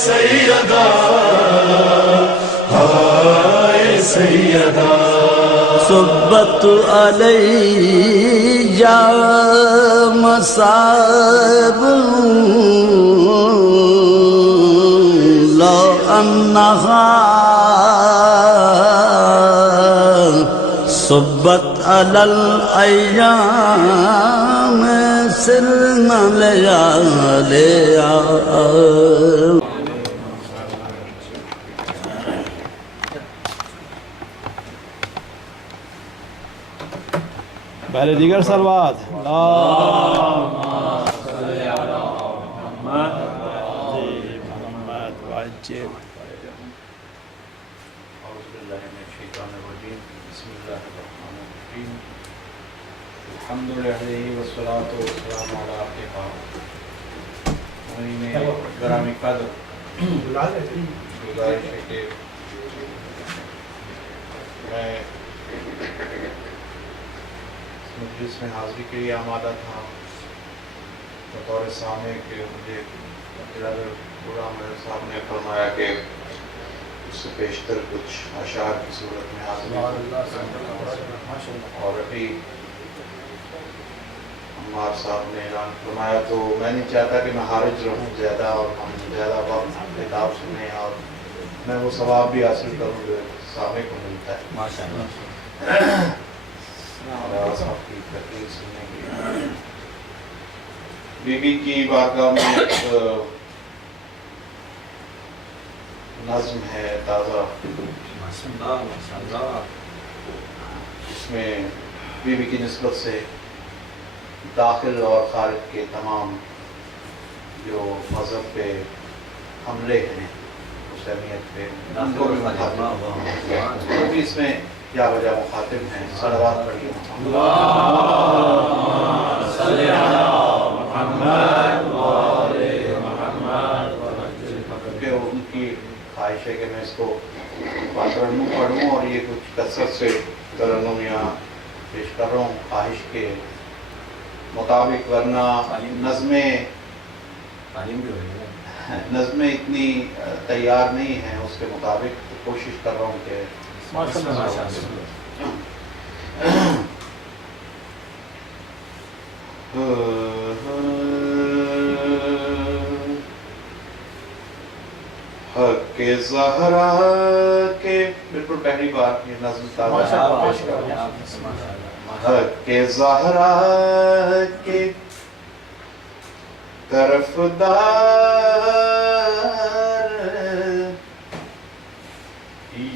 سیدہ ہائے سیدہ صبت علی مصائب لو انہا صبت علی الایام سرنا لیالیا پہلے دیگر صلوات الحمدللہ والصلاة والسلام علی آخر گرامی قدر گزارش ہے کہ میں مجلس میں حاضری کے لیے آمادہ تھا بطور سامع کہ مجھے پورا میرے صاحب نے فرمایا کہ اس سے بیشتر کچھ اشعار کی صورت میں حاضری اور ابھی عمار صاحب نے اعلان فرمایا تو میں نہیں چاہتا کہ میں خارج رہوں زیادہ اور ہم زیادہ وقت کتاب سنیں اور میں وہ ثواب بھی حاصل کروں جو سامع کو ملتا ہے ماشاءاللہ صاحب کی تقریر سننے کی بی بی کی بارگاہ میں ایک نظم ہے تازہ اس میں بی بی کی نسبت سے داخل اور خارج کے تمام جو مذہب پہ حملے ہیں اس اہمیت پہ ان کو بھی مخاطب جو بھی اس میں یا وجہ مخاطب ہیں صلوات پڑھیے کیونکہ ان کی خواہش ہے کہ میں اس کو ترنم پڑھوں اور یہ کچھ کثرت سے ترنم یہاں پیش کر رہا ہوں خواہش کے مطابق ورنہ نظمیں اتنی تیار نہیں ہیں اس کے مطابق تو کوشش کر رہا ہوں کہ حق زہرا کے بالکل پہلی بار یہ نظم تازہ حق زہرا کے طرفدار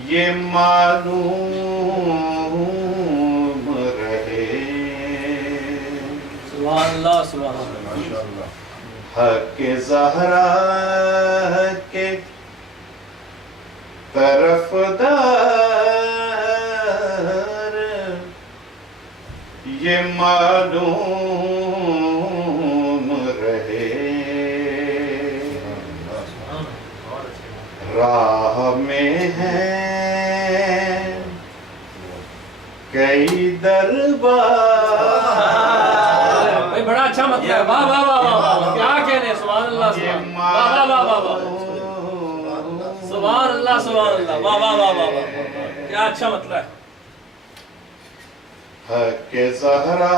یہ معلوم رہے سبحان اللہ سبحان اللہ حق زہرا کے طرفدار یہ معلوم رہے راہ میں ہے کئی دربار بڑا اچھا مطلب ہے واہ واہ واہ واہ کیا کہنے سبحان اللہ واہ واہ واہ واہ سبحان اللہ واہ واہ واہ واہ کیا اچھا مطلب ہے حق زہرا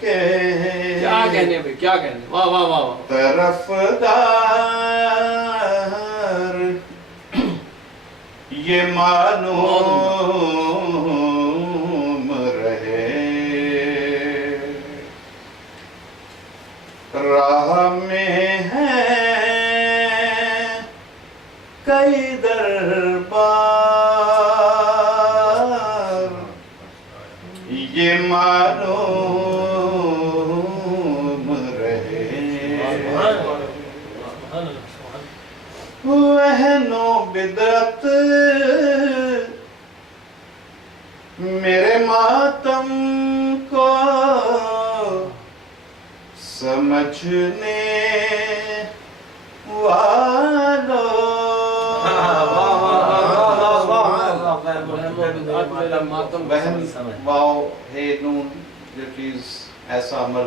کے کیا کہنے بھئی کیا کہنے واہ واہ واہ طرفدار یہ معلوم رہے راہ میں ہے کئی دربار یہ معلوم رہے وہن و بدعت میرے ماتم کو سمجھنے والوں بہن واؤ ہے نون جو چیز ایسا عمل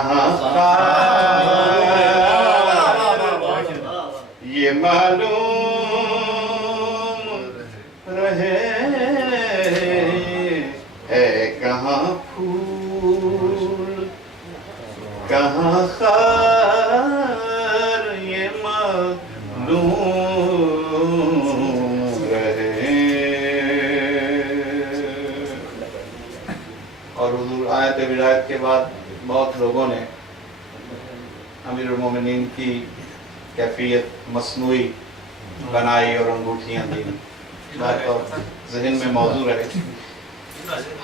کہاں خار یہ معلوم رہے ہے کہاں پھول کہاں خار یہ معلوم رہے. اور حضور آیت ولایت کے بعد بہت لوگوں نے امیر المومنین کی کیفیت مصنوعی بنائی اور انگوٹھیاں دی. بات اور ذہن میں موضوع رہے.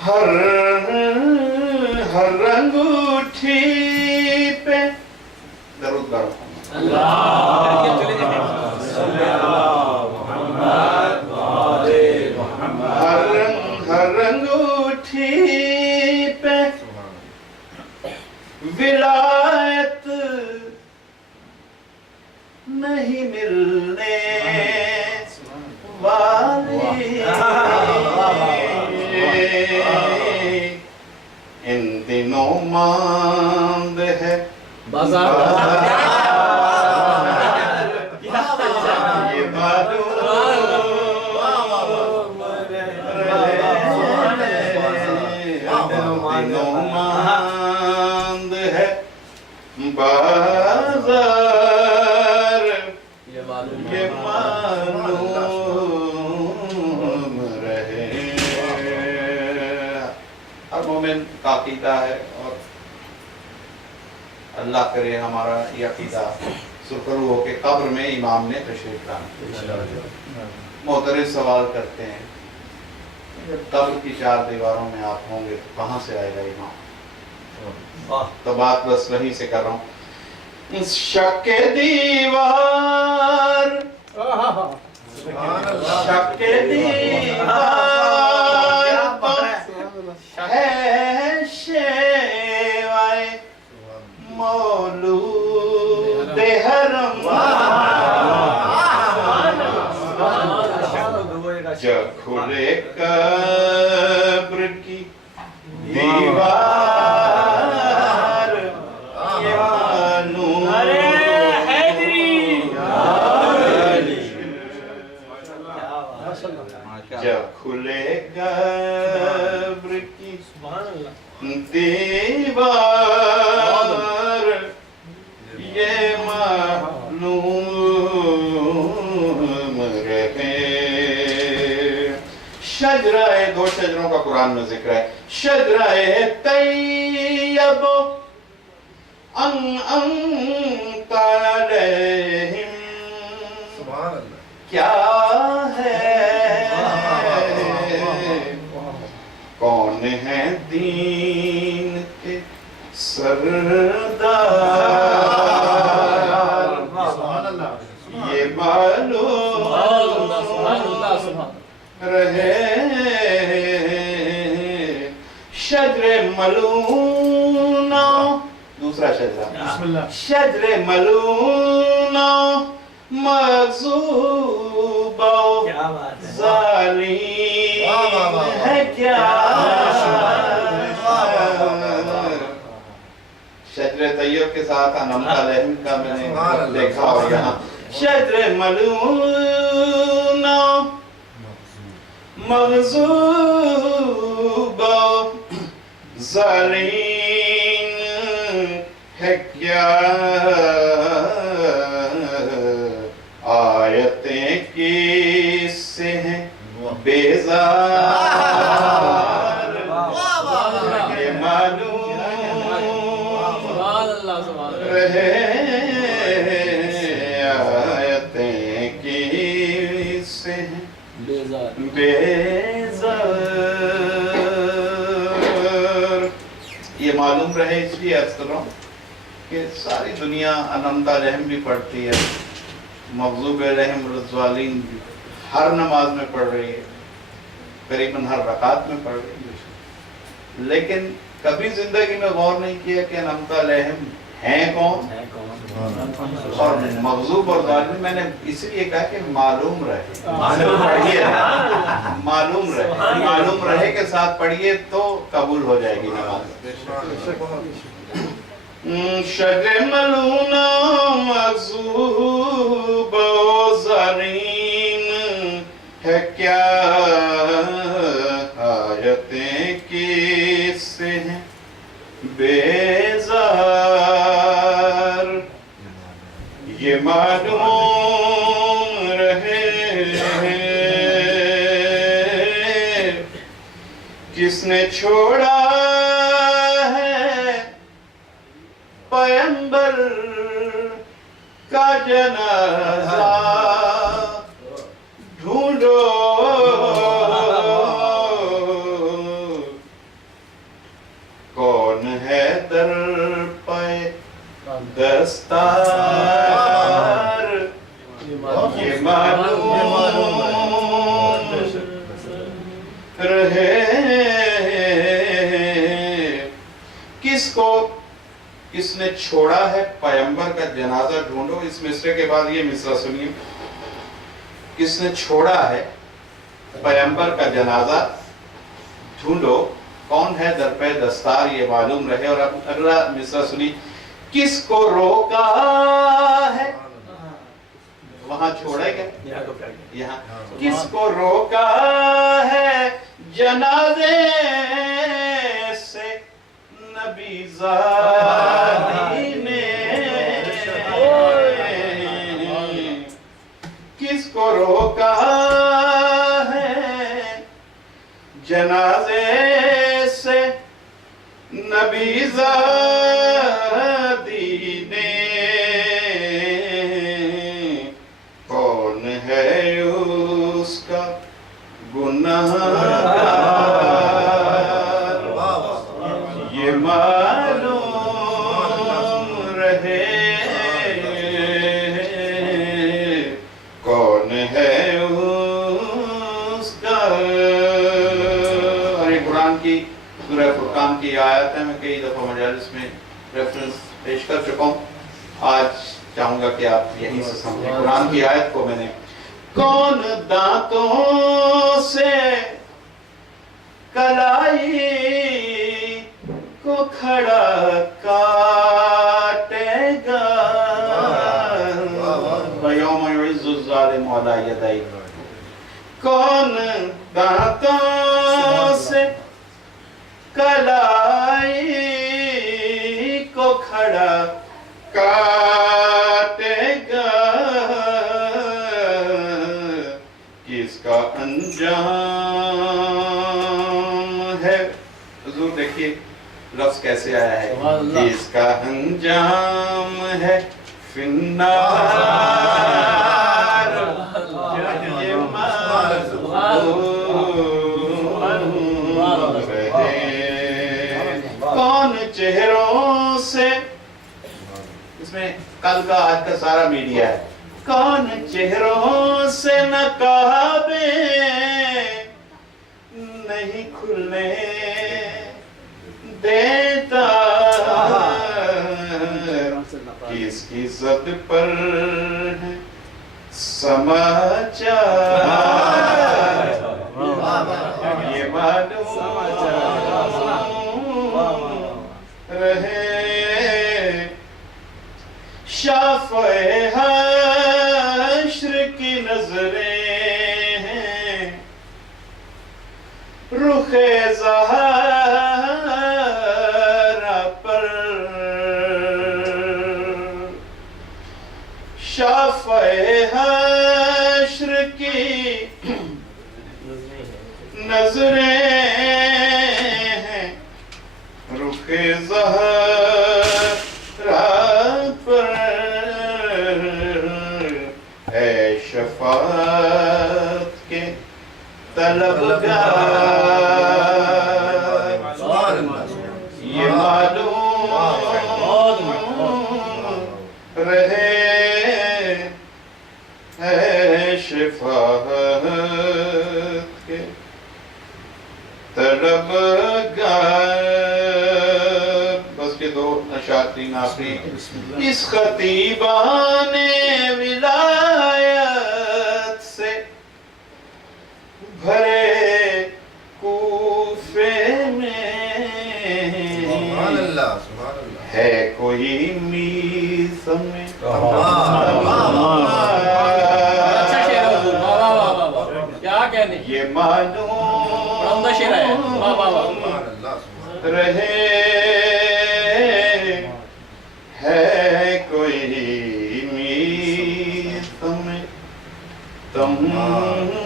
ہر انگوٹھی پہ درود پڑھو. ہر انگوٹھی پہ ولایت نہیں ملنے والی ان دنوں ماند ہے بازار یہ معلوم دنوں ماند ہے بازار یہ معلوم رہے. ہر مومن کا عقیدہ ہے اور اللہ کرے ہمارا یہ عقیدہ سرخرو ہو کے قبر میں امام نے تشریف لانا. محترم سوال کرتے ہیں جب قبر کی چار دیواروں میں آپ ہوں گے تو کہاں سے آئے گا امام؟ تو بات بس وہیں سے کر رہا ہوں. شک دیوار شک دیوار ہے شیوائے مولود حرم جب کھلے قبر کی دیوار یہ معلوم جب کھلے قبر کی دیوار یہ معلوم رہے. شجرہ دو شجروں کا قرآن میں ذکر ہے. شجرہ طیب انعمت علیہم کیا ہے کون ہے دین کے سردار یہ معلوم رہے. شجر ملونا دوسرا شجرہ شجر ملونا مغضوب ظالم ہے کیا. شجر طیب کے ساتھ انعمت علیہم کا میں نے دیکھا. اور یہاں شجر ملونا مغضوب ظالم ہے کیا. آیتیں کس سے ہیں بیزار یہ معلوم رہے. آیتیں کس سے ہیں بیزار یہ معلوم رہے. اس لیے عرض کر رہا ہوں کہ ساری دنیا انعمت علیہم بھی پڑھتی ہے, مغضوب علیہم الضالین بھی ہر نماز میں پڑھ رہی ہے, قریباً ہر رکعت میں پڑھ رہی ہے, لیکن کبھی زندگی میں غور نہیں کیا کہ انعمت علیہم ہیں کون اور مغضوب اور ظالم. میں نے اس لیے کہا کہ معلوم رہے, معلوم رہے کے ساتھ پڑھیے تو قبول ہو جائے گی نماز. شر ملونا مغضوب و زارین ہے کیا حاجتیں کس سے ہیں بیزار یہ معلوم رہے کس نے چھوڑا ہے پیغمبر کا جنازہ ڈھونڈو کون ہے در پہ دستار یہ معلوم رہے کس نے چھوڑا ہے پیغمبر کا جنازہ ڈھونڈو. اس مصرے کے بعد یہ مصرع سنیے. کس نے چھوڑا ہے پیغمبر کا جنازہ ڈھونڈو کون ہے در پہ دستار یہ معلوم رہے. اور اب اگلا مصرع سنیے. کس کو روکا ہے وہاں چھوڑے گا یہاں کس کو روکا ہے جنازے سے نبی زادی نے کس کو روکا ہے جنازے سے نبی زادی نے کون ہے اس کا گنہگار یہ معلوم رہے کون ہے اس کا. اور یہ قرآن کی سورہ فرقان کی آیت ہے. میں کئی دفعہ مجالس میں ریفرنس پیش کر چکا ہوں. آج چاہوں گا کہ آپ یہیں سے سمجھیں. قرآن کی آیت کو میں نے کون دانتوں سے کلائی کو کھڑا کاٹے گا وَيَوْمَ يُعِزُّ الظَّالِمُ عَلَى يَدَيْهِ. کون دانتوں سے کلائی کو کھڑا کاٹے گا کس کا انجام ہے. حضور دیکھیے لفظ کیسے آیا ہے. کس کا انجام ہے فی النار یہ معلوم رہے کون چہروں سے. اس میں کل کا آج کا سارا میڈیا ہے. کون چہروں سے نقابیں نہیں کھلنے دیتا کس کی زد پر ہے سماچار یہ معلوم رہے شافع حشر کی نظریں ہیں رخ زہرا پر شافع حشر کی نظریں ہیں رخ زہرا پر اے شفاعت کے طلبگار یہ معلوم رہے اے شفاعت کے طلبگار. بس کے دو اشعار تین آخری. اس خطیبان ولایت سے بھرے کوفے میں ہے کوئی اچھا شعر ہے حضور، واہ واہ واہ واہ واہ، کیا کہنے، یہ بڑا عمدہ شعر ہے، معلوم واہ واہ واہ، رہے ہے کوئی امید تمہیں تمہار،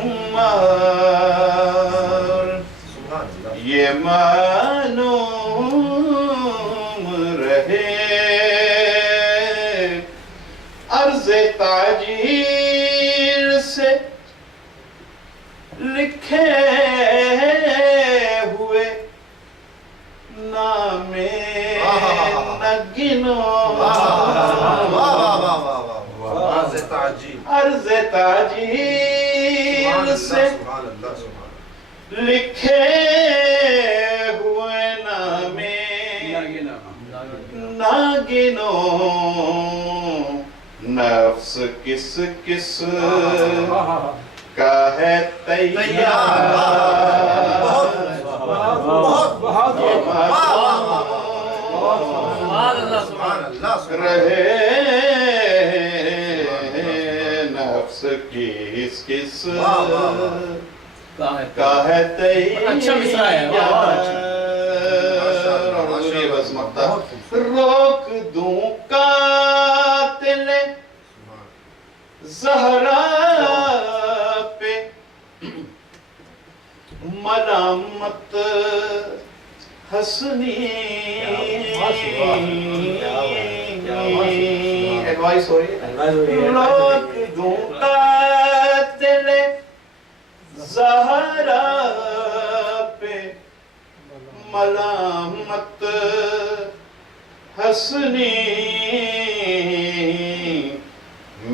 یہ معلوم رہے عرض تاجیر سے لکھے ہوئے نام نہ گنو، عرض تاجیر سے لکھے ہوئے نام نہ گنو، نفس کس کس کا ہے تیار، سبحان اللہ سبحان اللہ، رہے نفس کس کس کا ہے تیار، اچھا مصرع ہے، واہ واہ، اچھا، اور یہ بس مقطع، روک دوں قاتل زہرا پہ ملامت حسنی، ایڈوائس ہو رہی ہے، روک دوں قاتل زہرا پہ ملامت حسنی،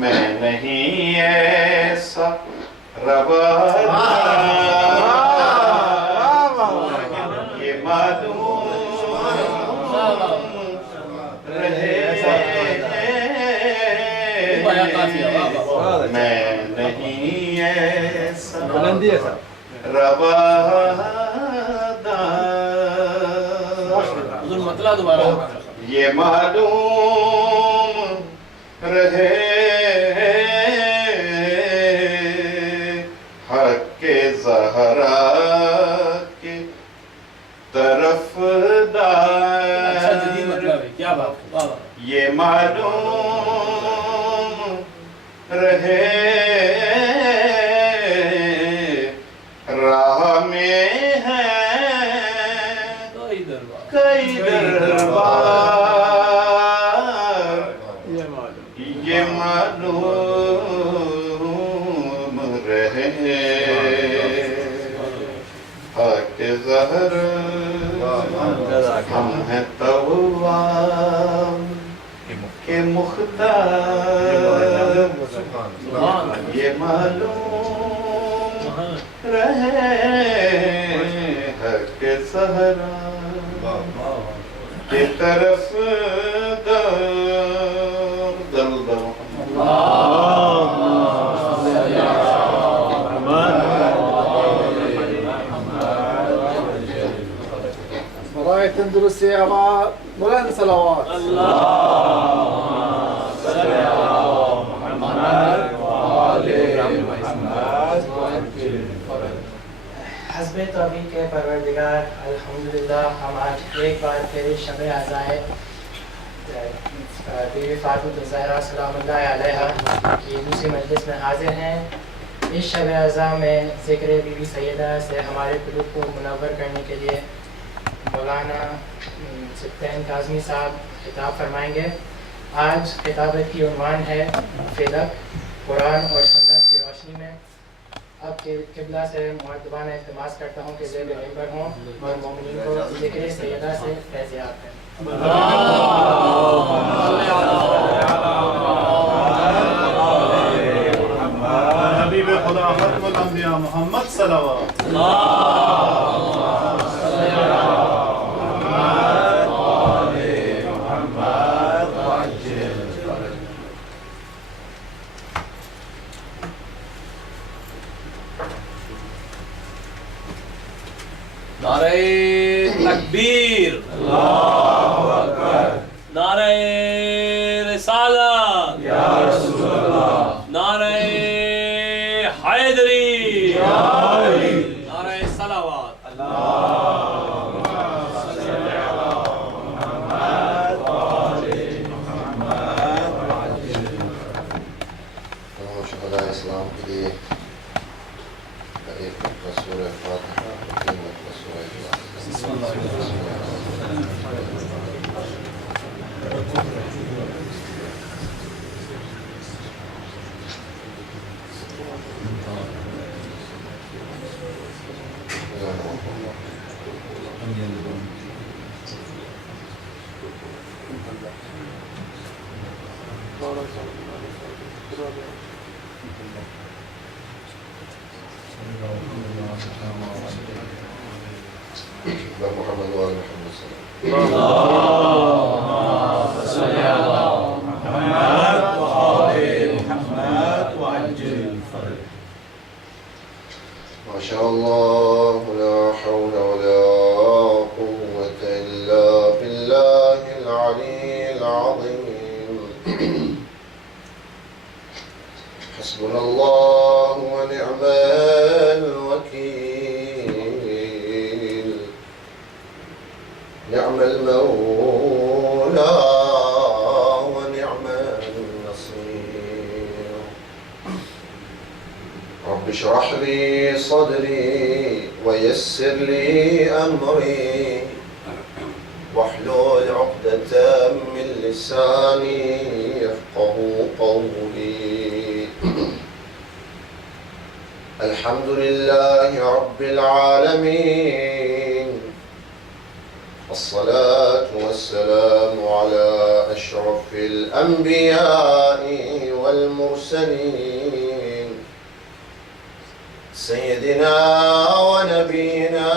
میں نہیں ایسا روادار، یہ معلوم رہے میں نہیں ایسا روادار، حضور مطلع دوبارہ، یہ معلوم رہے حق کے زہرا کی طرف اچھا جدید دار، مطلب ہے، کیا بات ہے، واہ واہ، یہ معلوم رہے راہ میں ہے کوئی دربار، کئی دربار، یہ معلوم رہے حق زہر ہم ہیں تواب کے مختار، یہ معلوم رہے حق زہرا کی طرف برائے تندرستی آباد بلند صلوات، حسب توفیق کے پروردگار الحمدللہ ہم آج ایک بار پھر شب عزائے بیوی فاطمہ الزہرا سلام اللہ علیہا کی دوسری مجلس میں حاضر ہیں۔ اس شب عزا میں ذکر بی بی سیدہ سے ہمارے قلوب کو منور کرنے کے لیے مولانا سبطین کاظمی صاحب خطاب فرمائیں گے۔ آج خطابت کی عنوان ہے فلک، قرآن اور سنت کی روشنی میں۔ اب قبلہ سے معدبانہ التماس کرتا ہوں کہ زیب منبر ہوں اور مومنین کو ذکر سیدہ سے فیضیاب ہیں۔ حبیب خدا ختم الانبیاء محمد صلوات، نعرہ تکبیر، نعرہ رسالت، تمام شہداء اسلام کے لیے ایک مرتبہ سورہ فاتحہ اور 3 مرتبہ سورہ اخلاص. بسم اللہ محمد وآل محمد صلی ما شاء الله لا حول ولا قوة إلا بالله العلي العظيم. حسبنا الله ونعم الوكيل. نعم المولى ونعم النصير. رب اشرح لي صدري ويسر لي أمري واحلل عقدة من لساني يفقه قولي. الحمد لله رب العالمين. الصلاة والسلام على أشرف الأنبياء والمرسلين سيدنا ونبينا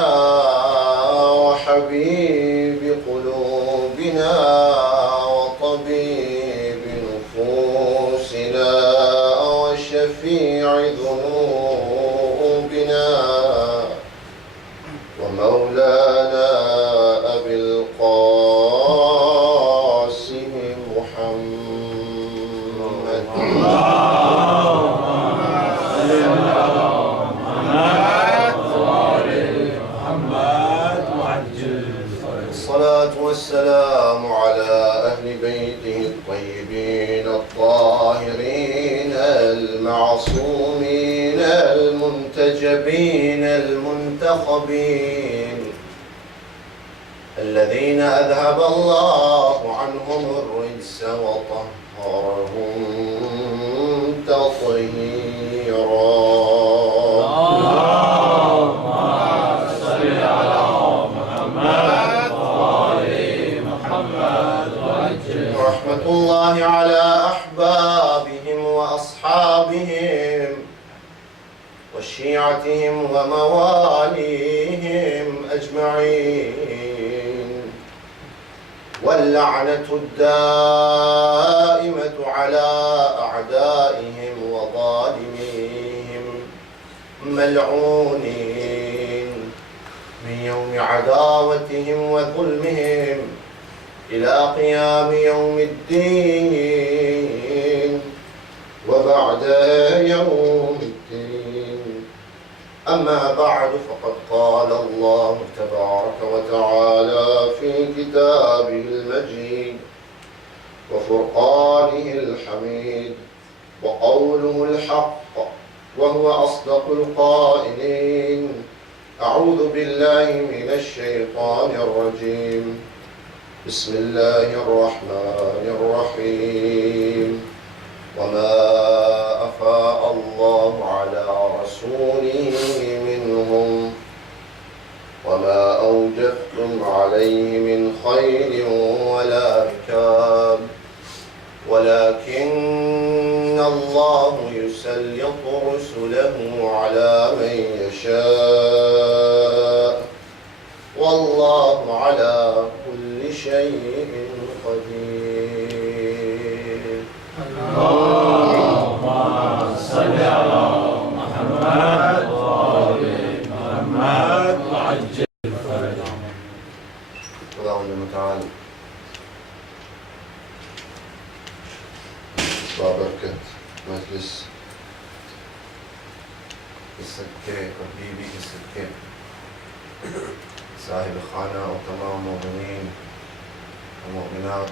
وحبيب قلوبنا وطبيب نفوسنا وشفيع ذنوبنا ومولانا أبي القاسم محمد. الصلاة والسلام على أهل بيته الطيبين الطاهرين المعصومين المنتجبين المنتخبين الذين أذهب الله عنهم الرجس وطهرهم تطهيرا. رحمة الله على أحبابهم وأصحابهم وشيعتهم ومواليهم أجمعين. واللعنة الدائمة على أعدائهم وظالميهم ملعونين من يوم عداوتهم وظلمهم إلى قيام يوم الدين وبعد يوم الدين. أما بعد فقد قال الله تبارك وتعالى في كتابه المجيد وفرقانه الحميد وقوله الحق وهو أصدق القائلين. أعوذ بالله من الشيطان الرجيم. بسم الله الرحمن الرحيم. وما أفاء الله على رسوله منهم وما أوجفتم عليه من خير ولا ركاب ولكن الله يسلط رسله على من يشاء والله على كل شيء قدير. اللهم صل على محمد وآل محمد وعجل فرجهم. خداوند متعال بابرکت مجلس کے صدقے اور بیوی کے صدقے صاحب خانہ اور تمام مومنین و مومنات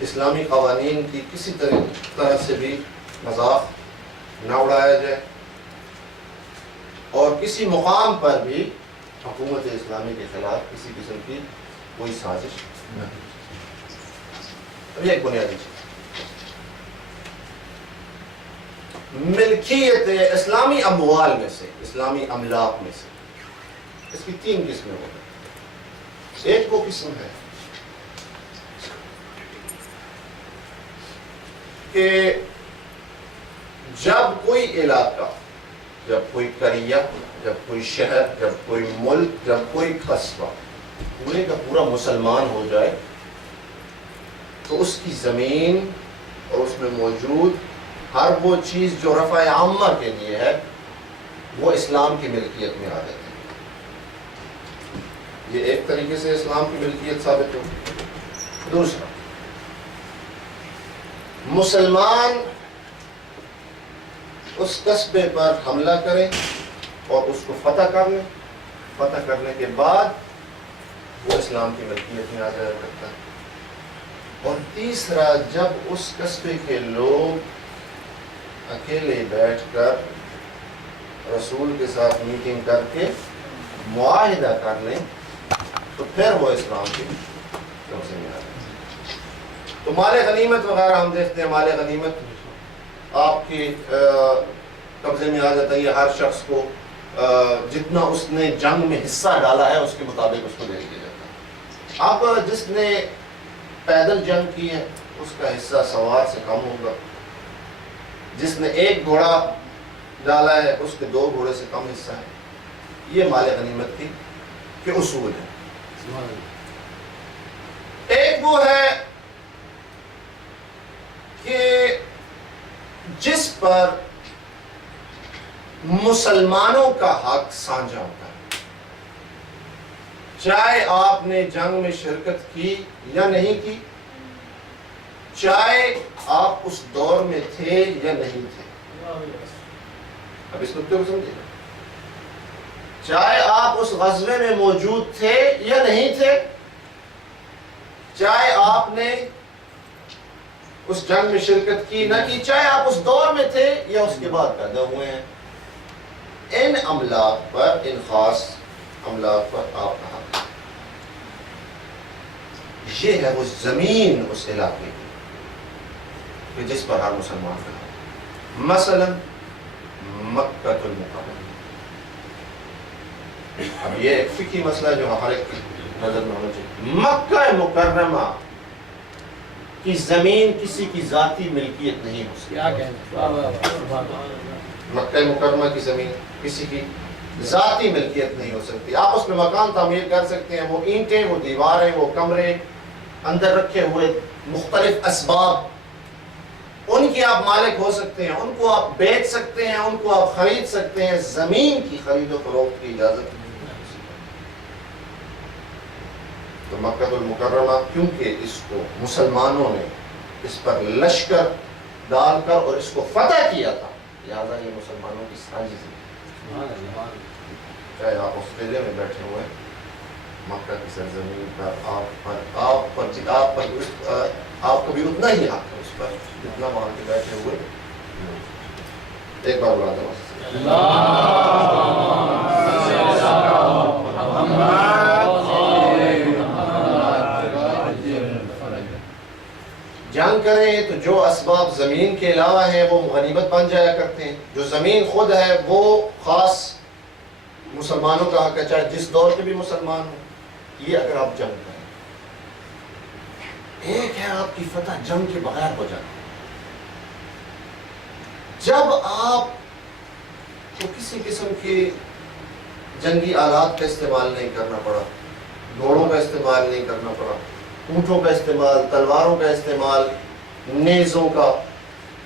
اسلامی قوانین کی کسی طرح سے بھی مذاق نہ اڑایا جائے اور کسی مقام پر بھی حکومت اسلامی کے خلاف کسی قسم کی کوئی سازش نہ کی۔ یہ ایک بنیادی چیز۔ ملکیت اسلامی اموال میں سے، اسلامی املاک میں سے، اس کی 3 قسمیں ہوتی ہیں۔ ایک وہ قسم ہے کہ جب کوئی علاقہ، جب کوئی قریہ، جب کوئی شہر، جب کوئی ملک، جب کوئی قصبہ پورے کا پورا مسلمان ہو جائے تو اس کی زمین اور اس میں موجود ہر وہ چیز جو رفع عامہ کے لیے ہے وہ اسلام کی ملکیت میں آ جاتی ہے۔ یہ ایک طریقے سے اسلام کی ملکیت ثابت ہو۔ دوسرا، مسلمان اس قصبے پر حملہ کریں اور اس کو فتح کر لیں، فتح کرنے کے بعد وہ اسلام کی ملکیت میں آ جایا کرتا ہے۔ اور تیسرا، جب اس قصبے کے لوگ اکیلے بیٹھ کر رسول کے ساتھ میٹنگ کر کے معاہدہ کر لیں تو پھر وہ اسلام کی قبضے میں آ جائے۔ تو مال غنیمت وغیرہ ہم دیکھتے ہیں، مال غنیمت آپ کی قبضے میں آ جاتا ہے۔ یہ ہر شخص کو جتنا اس نے جنگ میں حصہ ڈالا ہے اس کے مطابق اس کو دے دیا جاتا ہے۔ اب جس نے پیدل جنگ کی ہے اس کا حصہ سوار سے کم ہوگا، جس نے 1 گھوڑا ڈالا ہے اس کے 2 گھوڑے سے کم حصہ ہے۔ یہ مال غنیمت کی کے اصول ہیں۔ ایک وہ ہے کہ جس پر مسلمانوں کا حق سانجھا ہوتا ہے، چاہے آپ نے جنگ میں شرکت کی یا نہیں کی، چاہے آپ اس دور میں تھے یا نہیں تھے۔ اب اس نقطے کو سمجھیے، چاہے آپ اس غزوے میں موجود تھے یا نہیں تھے، چاہے آپ نے اس جنگ میں شرکت کی نہ کی، چاہے آپ اس دور میں تھے یا اس کے بعد پیدا ہوئے ہیں، ان املاک پر، ان خاص املاک پر آپ کا حق ہے۔ یہ ہے وہ زمین اس علاقے کی کہ جس پر ہر مسلمان کا ہے۔ مثلا مکہ المکرمہ، اب یہ ایک فقہی مسئلہ ہے جو ہمارے نظر میں ہونا چاہیے۔ مکہ مکرمہ کی زمین کسی کی ذاتی ملکیت نہیں ہو سکتی۔ مکہ مکرمہ کی زمین کسی کی ذاتی ملکیت نہیں ہو سکتی۔ آپ اس میں مکان تعمیر کر سکتے ہیں، وہ اینٹیں، وہ دیواریں، وہ کمرے، اندر رکھے ہوئے مختلف اسباب، ان کی آپ مالک ہو سکتے ہیں، ان کو آپ بیچ سکتے ہیں، ان کو آپ خرید سکتے ہیں۔ زمین کی خرید و فروخت کی اجازت نہیں ہے۔ تو مکہ المکرمہ کیونکہ اس کو مسلمانوں نے اس پر لشکر ڈال کر اور اس کو فتح کیا تھا، لہذا یہ مسلمانوں کی سازش ہے۔ چاہے آپ آسٹریلیا میں بیٹھے ہوئے، مکہ کی سرزمین پر آپ کو بھی اتنا ہی حق ہے اس پر جتنا وہاں کے بیٹھے ہوئے۔ ایک بار بلا دو جنگ کریں تو جو اسباب زمین کے علاوہ ہیں وہ غنیمت بن جایا کرتے ہیں۔ جو زمین خود ہے وہ خاص مسلمانوں کا حق ہے، چاہے جس دور کے بھی مسلمان ہوں۔ یہ اگر آپ جنگ کریں، ایک ہے آپ کی فتح جنگ کے بغیر ہو جاتی ہے۔ جب آپ کو کسی قسم کے جنگی آلات کا استعمال نہیں کرنا پڑا، گھوڑوں کا استعمال نہیں کرنا پڑا، اونٹوں کا استعمال، تلواروں کا استعمال، نیزوں کا،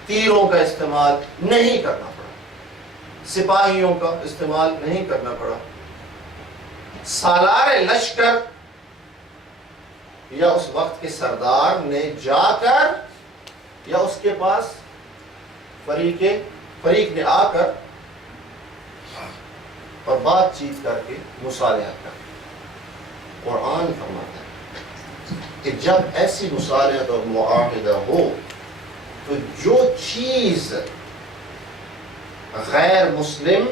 تیروں کا استعمال نہیں کرنا پڑا، سپاہیوں کا استعمال نہیں کرنا پڑا، سالار لشکر یا اس وقت کے سردار نے جا کر یا اس کے پاس فریق نے آ کر اور بات چیت کر کے مصالحہ کر، قرآن فرماتا ہے کہ جب ایسی مصالحت اور معاہدہ ہو تو جو چیز غیر مسلم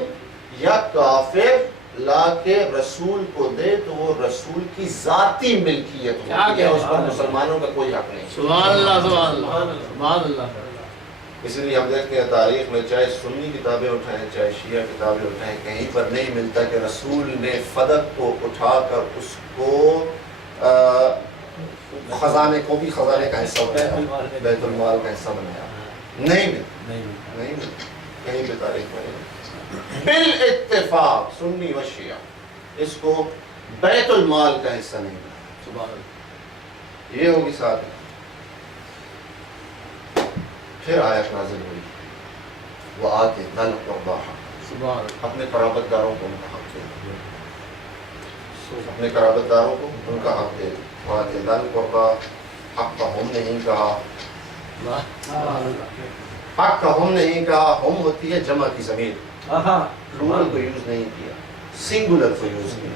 یا کافر لا کے رسول کو دے تو وہ رسول کی ذاتی ملکیت ہوتی ہے، اس پر مسلمانوں کا کوئی حق نہیں۔ سبحان اللہ سبحان اللہ سبحان اللہ۔ اس لیے ہم دیکھتے ہیں تاریخ میں چاہے سنی کتابیں اٹھائیں چاہے شیعہ کتابیں اٹھائیں، کہیں پر نہیں ملتا کہ رسول نے فدق کو اٹھا کر اس کو خزانے کو بھی خزانے کا حصہ بنایا، بیت المال کا حصہ بنایا، نہیں ملتا کہیں پہ تاریخ میں نہیں۔ بالاتفاق سنی و شیعہ اس کو بیت المال کا حصہ نہیں بنایا۔ سبحان اللہ۔ یہ ہوگی ساتھ۔ پھر آیت نازل ہوئی وآتِ ذی القربى سبحان اللہ۔ اپنے قرابت داروں کو ان کا حق دے، اپنے قرابت داروں کو ان کا حق دے۔ وآتِ ذی القربى حق کا ہم نہیں کہا، حق کا ہم نہیں کہا، ہم ہوتی ہے جمع کی ضمیر، پلورل کو یوز نہیں کیا، سنگولر کو یوز کیا۔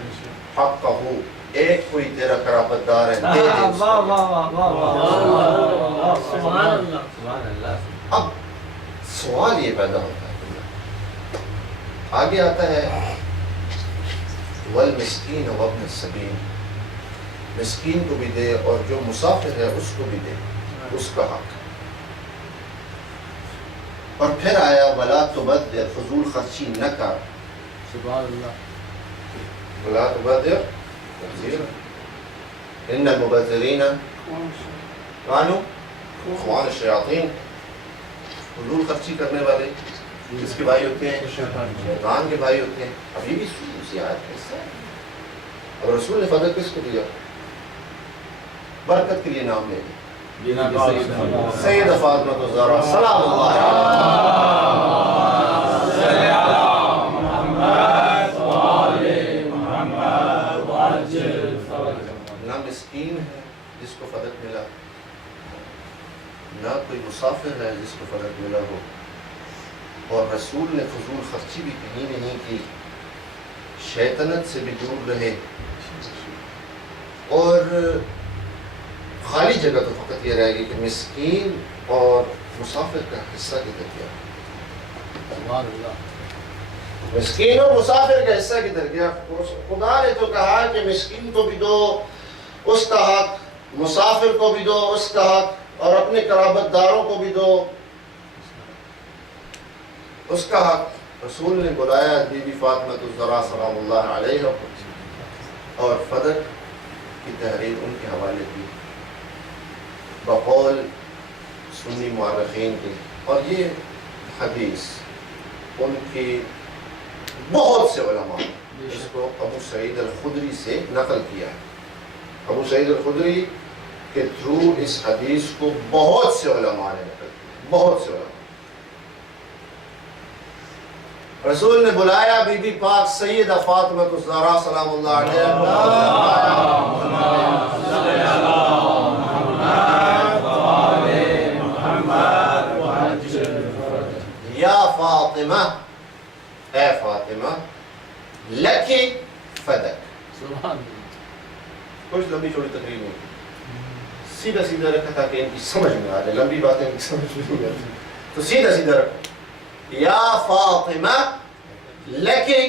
حق کا ہو، ایک کوئی تیرا قرابت دار ہے دے دے اس کو۔ اب سوال یہ پیدا ہوتا ہے، آگے آتا ہے والمسکین وابن السبیل، مسکین کو بھی دے اور جو مسافر ہے اس کو بھی دے، اس کا حق۔ اور پھر آیا ولا تبذر، فضول خرچی نہ کر، سبحان اللہ۔ ولا تبذر تبذیرا ان المبذرین کانوا اخوان الشیاطین، فضول خرچی کرنے والے کس کے بھائی ہوتے ہیں؟ شیطان کے بھائی ہوتے ہیں۔ ابھی بھی اسی آیت کا حصہ ہے۔ اور رسول نے فضل کس کو دیا؟ برکت کے لیے نام لے لیا، سید فاطمہ الزہرا سلام اللہ نہ مسکین ہے جس کو فدق ملا، نہ کوئی مسافر ہے جس کو فدق ملا ہو، اور رسول نے فضول خرچی بھی کہیں نہیں کی، شیطنت سے بھی دور رہے، اور خالی جگہ تو فقط یہ رہے گی کہ مسکین اور مسافر کا حصہ کدھر گیا، سبحان اللہ۔ مسکین اور مسافر کا حصہ کدھر گیا؟ خدا نے تو کہا کہ مسکین کو بھی دو اس کا حق، مسافر کو بھی دو اس کا حق، اور اپنے قرابت داروں کو بھی دو اس کا حق۔ رسول نے بلایا بی بی فاطمہ الزہرا سلام اللہ علیہ اور فدق کی تحریر ان کے حوالے کی بقول سنی مورخین کے، اور یہ حدیث ان کی بہت سے علماء اس کو ابو سعید الخدری سے نقل کیا ہے۔ ابو سعید الخدری کے تھرو اس حدیث کو بہت سے علماء نے نقل کیا، بہت سے علماء۔ رسول نے بلایا بی بی پاک سیدہ فاطمہ الزہرا سلام اللہ علیہ، یا فاطمہ، اے فاطمہ لکی فدق۔ سبحان اللہ۔ کچھ لمبی چوڑی تقریر نہیں، سیدھا سیدھا رکھا تھا کہ ان کی سمجھ میں آ جائے، لمبی باتیں ان کی سمجھ میں نہیں آتی، تو سیدھا سیدھا رکھو۔ یا فاطمہ لکی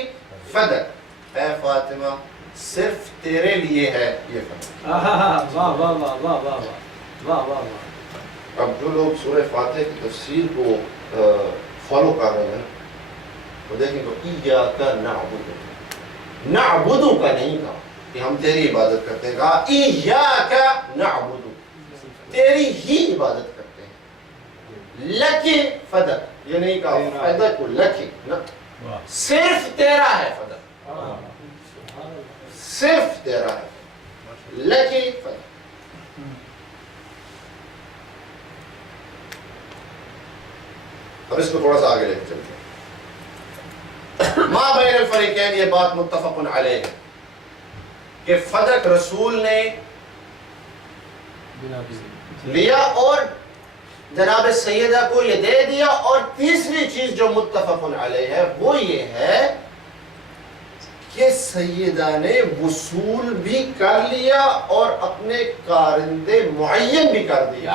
فدق، اے فاطمہ صرف تیرے لیے ہے یہ فدق۔ واہ واہ واہ واہ واہ واہ واہ واہ۔ اب جو لوگ سورہ فاتحہ کی تفسیر کو فالو کر رہے ہیں وہ دیکھیں تو ایاک نعبد، نعبد کا نہیں کہا کہ ہم تیری عبادت کرتے ہیں، کہا ایاک نعبد، تیری ہی عبادت کرتے ہیں۔ لکی فدق، یہ نہیں کہا فدق لکی، صرف تیرا ہے فدق، صرف تیرا ہے لکی فدق۔ اب اس کو تھوڑا سا آگے لے کے چلتے ہیں۔ ما بین الفریقین، یہ بات متفق علیہ ہے کہ فدق رسول نے لیا اور جناب سیدہ کو یہ دے دیا، اور تیسری چیز جو متفق علیہ ہے وہ یہ ہے کہ سیدہ نے وصول بھی کر لیا اور اپنے کارندے معین بھی کر دیا.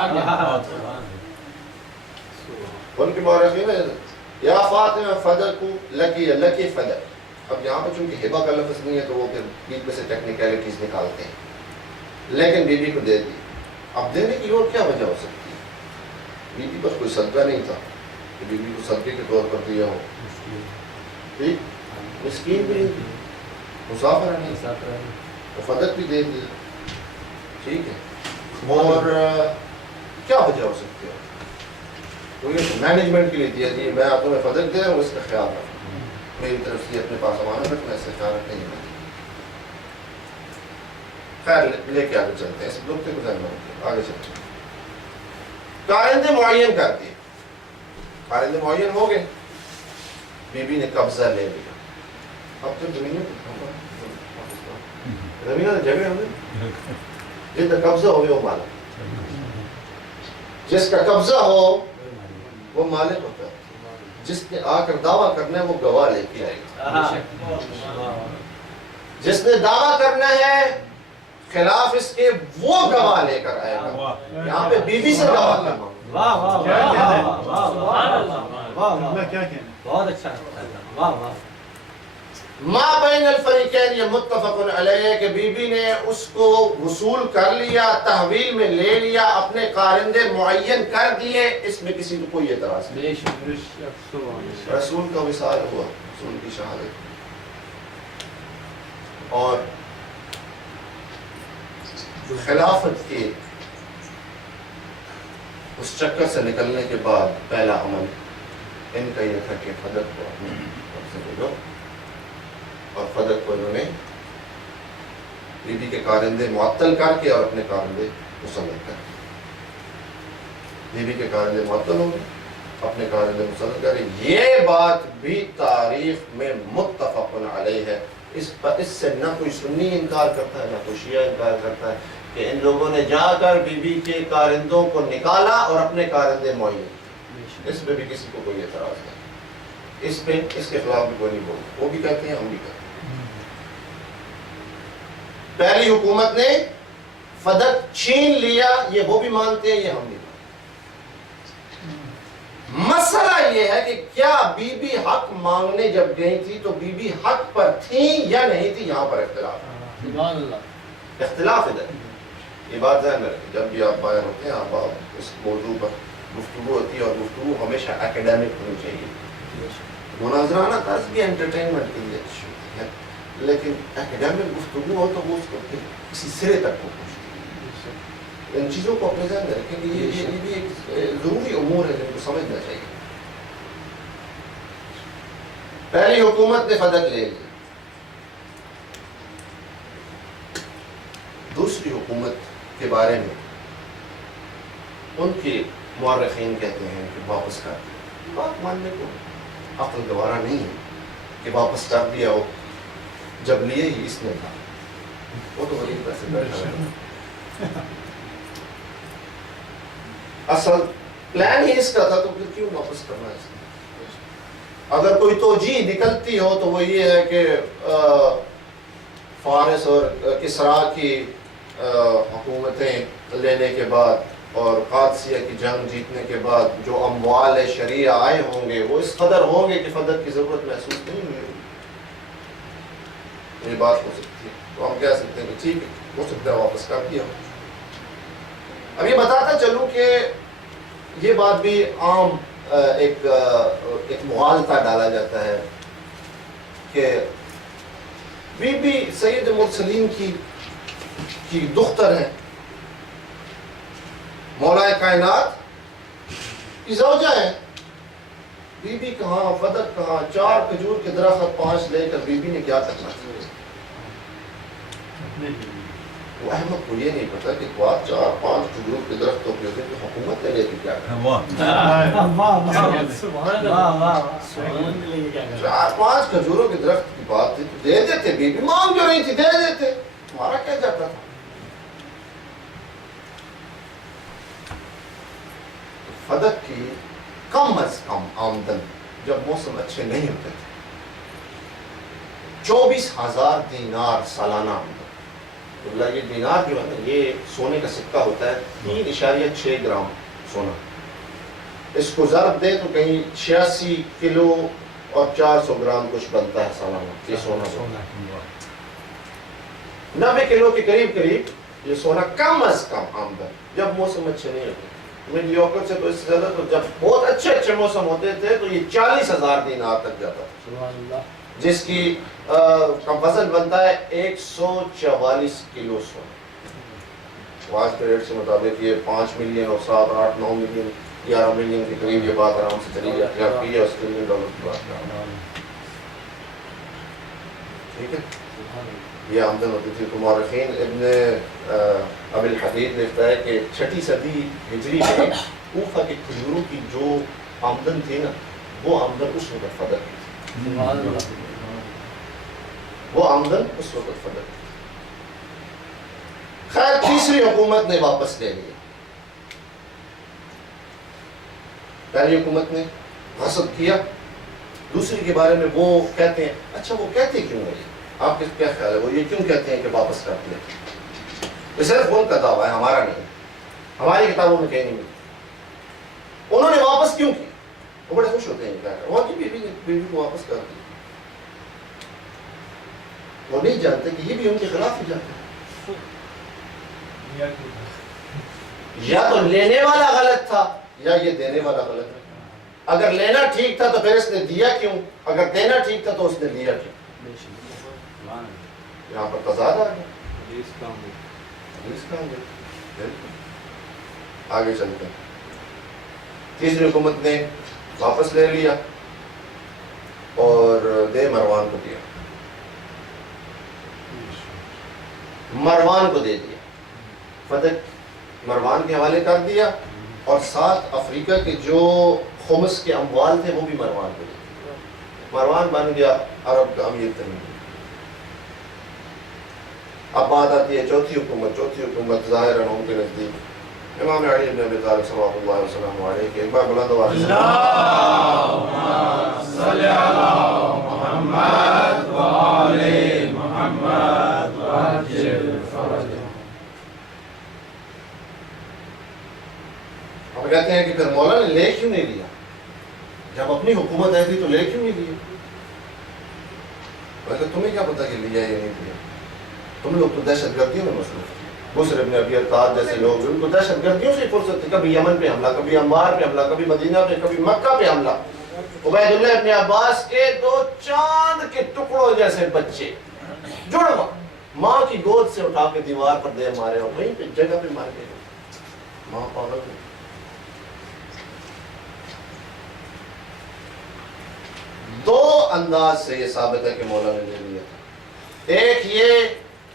ان کی مورخین ہے یا فاطمہ فدق لکی لکی فدق. اب یہاں پہ چونکہ ہبہ کا لفظ نہیں ہے تو وہ پھر بیچ میں سے ٹیکنیکلٹیز نکالتے ہیں, لیکن بی بی کو دے دی. اب دینے کی اور کیا وجہ ہو سکتی ہے؟ بی بی پر کوئی صدقہ نہیں تھا کہ بی بی کو صدقے کے طور پر دیا ہو. ٹھیک, مسکین بھی نہیں تھی, مسافر نہیں, تو فدق بھی دے دیا. ٹھیک ہے, اور کیا وجہ ہو سکتی ہے؟ تو یہ مینجمنٹ کے لیے دیا جی میں آپ کو میں فدق دے رہا ہوں, اس کا خیال رکھوں, میری طرف سے اپنے پاس امانت رکھنا, اس کا خیال رکھنا ہی نہیں. خیر لے کے آگے چلتے ہیں, اس نقطے کو ذہن میں رکھیں, آگے چلتے ہیں. کارندے معین کر دیے, کارندے معین ہو گئے, بی بی نے قبضہ لے لیا. اب تو زمینیں جگہ ہمیں جس کا قبضہ ہو وہ مالک, جس کا قبضہ ہو وہ مالک ہوتا ہے. جس نے آ کر دعویٰ کرنا ہے وہ گواہ لے کے آئے گا. جس نے دعویٰ کرنا ہے خلاف اس کے وہ گواہ لے کر آئے گا. یہاں پہ بی بی سے گواہ کرنا. بہت اچھا. ما بین الفریقین یہ متفق علیہ کہ بی بی نے اس کو وصول کر لیا, تحویل میں لے لیا, اپنے کارندے معین کر دیے, اس میں کسی کو کوئی اعتراض نہیں. رسول کا وصال ہوا, رسول کی شہادت, اور خلافت کے اس چکر سے نکلنے کے بعد پہلا عمل ان کا یہ تھا کہ فدق کو اپنے سے بولو, اور فدق کو انہوں نے بی بی کے کارندے معطل کر کے اور اپنے کارندے مسلط کر کے. بی بی کے کارندے معطل ہو گئے, اپنے کارندے مسلط کر کے. یہ بات بھی تاریخ میں متفق علیہ ہے. اس سے نہ کوئی سنی انکار کرتا ہے نہ کوئی شیعہ انکار کرتا ہے کہ ان لوگوں نے جا کر بی بی کے کارندوں کو نکالا اور اپنے کارندے معین. اس پہ بھی کسی کو کوئی اعتراض نہیں, اس پہ اس کے خلاف بھی کوئی نہیں بول. وہ بھی کہتے ہیں, ہم بھی کہتے ہیں. پہلی حکومت نے فدق چھین لیا, یہ وہ بھی مانتے ہیں, یہ ہم بھی مانتے ہیں. مسئلہ یہ ہے کہ کیا بی بی حق مانگنے جب گئی تھی تو بی بی حق پر تھیں یا نہیں تھی, یہاں پر اختلاف ہے. اختلاف ادھر. یہ بات ذہن میں رکھیں جب بھی آپ باہر ہوتے ہیں, آپ اس موضوع پر گفتگو ہوتی ہے, اور گفتگو ہمیشہ اکیڈیمک ہونی چاہیے. مناظرانہ طرز بھی انٹرٹینمنٹ کے لیے اچھی ہوتی ہے, لیکن اکیڈیمک گفتگو ہو تو وہ اس کو کسی سرے تک کو پہنچتی ہے. ان چیزوں کو اپنے ذہن میں رکھیں کہ یہ بھی ایک ضروری امور ہے جن کو سمجھنا چاہیے. پہلی حکومت نے فدق لے لی. دوسری حکومت کے بارے میں ان کے مورخین کہتے ہیں کہ واپس کر دیا. بات ماننے کو عقل گوارا نہیں ہے کہ واپس کر دیا ہو, جب لیے ہی اس نے تھا. وہ تو غریب پیسے بیٹھا ہے, اصل پلان ہی اس کا تھا, تو پھر کیوں واپس کرنا ہے اس نے؟ اگر کوئی توجیہ نکلتی ہو تو وہ یہ ہے کہ فارس اور کسرا کی حکومتیں لینے کے بعد اور قادسیہ کی جنگ جیتنے کے بعد جو اموال شریعہ آئے ہوں گے وہ اس قدر ہوں گے کہ فدق کی ضرورت محسوس نہیں ہوئی ہوگی. یہ بات ہو سکتی ہے. تو ہم کہہ سکتے ہیں کہ ٹھیک ہے, ہو سکتا ہے واپس کر دیا. اب یہ بتاتا چلوں کہ یہ بات بھی عام ایک مغالطہ ڈالا جاتا ہے کہ بی بی سید مرسلین کی دختر ہیں, مولا کائنات کی زوجہ ہیں. بی بی کہاں, فدق کہاں, 4 کھجور کے درخت 5 لے کر بی بی نے کیا کرنا تھا؟ وہ احمد کو یہ نہیں پتا کہ 4-5 کھجور کے درختوں کے ہوتے تو حکومت نے لے کے کیا کرنا. 4-5 کھجوروں کے درخت کی بات تھی تو دے دیتے, بی بی مانگ جو رہی تھی دے دیتے, تمہارا کیا جاتا تھا؟ فدق کی کم از کم آمدن جب موسم اچھے نہیں ہوتے تھے 24,000 دینار سالانہ آمدن. اللہ یہ دینار جو ہے نا یہ سونے کا سکہ ہوتا ہے 3.6 گرام سونا. اس کو ضرب دے تو کہیں 86 کلو اور 400 گرام کچھ بنتا ہے سالانہ یہ سونا. 90 کلو کے قریب یہ سونا کم از کم آمدن جب موسم اچھے نہیں ہوتے. میڈی اوکر سے تو اس سے زیادہ تو جب بہت اچھے موسم ہوتے تھے تو یہ 40,000 دینار تک جاتا تھا جس کی وزن بنتا ہے 144 کلو سونا. آج کے ریٹ سے مطابق یہ 5 ملین اور 7 8 9 ملین 11 ملین کے قریب یہ بات آرام سے چلی جاتی ہے. آپ کی آسٹریلین ڈالر کی بات کر رہا ہوں. ٹھیک ہے یہ آمدن ہوتی تھی. تو مورخین ابن ابی الحدید لکھتا ہے کہ 6 صدی ہجری میں کوفہ کے کھجوروں کی جو آمدن تھی نا وہ آمدن اس وقت فدر کی تھی. وہ آمدن اس وقت فدر کی. خیر تیسری حکومت نے واپس لے لیا. پہلی حکومت نے غصب کیا. دوسری کے بارے میں وہ کہتے ہیں اچھا وہ کہتے کیوں ہے آپ کے کیا خیال ہے وہ یہ کیوں کہتے ہیں کہ واپس کر دیں؟ یہ صرف ان کا دعویٰ ہے ہمارا نہیں. ہماری کتابوں میں کہیں نہیں ملتی. انہوں نے واپس کیوں کی؟ وہ بڑے خوش ہوتے ہیں کیا کہ وہاں کی بیوی کو واپس کر دی. وہ نہیں جانتے کہ یہ بھی ان کے خلاف ہی جاتے ہیں. یا تو لینے والا غلط تھا یا یہ دینے والا غلط ہے. اگر لینا ٹھیک تھا تو پھر اس نے دیا کیوں؟ اگر دینا ٹھیک تھا تو اس نے لیا کیوں؟ یہاں پر تضاد آ گیا. آگے چلتے ہیں. تیسری حکومت نے واپس لے لیا اور دے مروان کو دیا. مروان کو دے دیا. فتح مروان کے حوالے کر دیا اور ساتھ افریقہ کے جو خمس کے اموال تھے وہ بھی مروان کو دے دیا. مروان بن گیا عرب کا امیر ترین. اب بات آتی ہے چوتھی حکومت. چوتھی حکومت ظاہر ان کے نزدیک امام علی بن ابی طالب صلی اللہ علیہ وسلم علیہ کے ایک بار بلند آواز سے اللہم صلی علی محمد و آل محمد وعجل فرجهم. اب کہتے ہیں کہ پھر مولا نے لے کیوں نہیں لیا؟ جب اپنی حکومت آئی تھی تو لے کیوں نہیں لیا؟ ویسے تمہیں کیا پتا کہ لیا یا نہیں لیا؟ تم لوگ تو دہشت گردیوں میں مصروف تھے. بصر ابن ابی الطاد جیسے لوگ ان کو دہشت گردیوں سے فرصت تھی. کبھی یمن پہ حملہ, کبھی انبار پہ حملہ, کبھی مدینہ پہ, کبھی مکہ پہ حملہ. عبید اللہ ابن عباس کے 2 چاند کے ٹکڑوں جیسے بچے جڑواں ماں کی گود سے اٹھا کے دیوار پر دے مارے اور وہیں پہ جگہ پہ مار کے ماں پاگل ہوئی. دو انداز سے یہ ثابت ہے کہ مولا نے لے لیا تھا. ایک یہ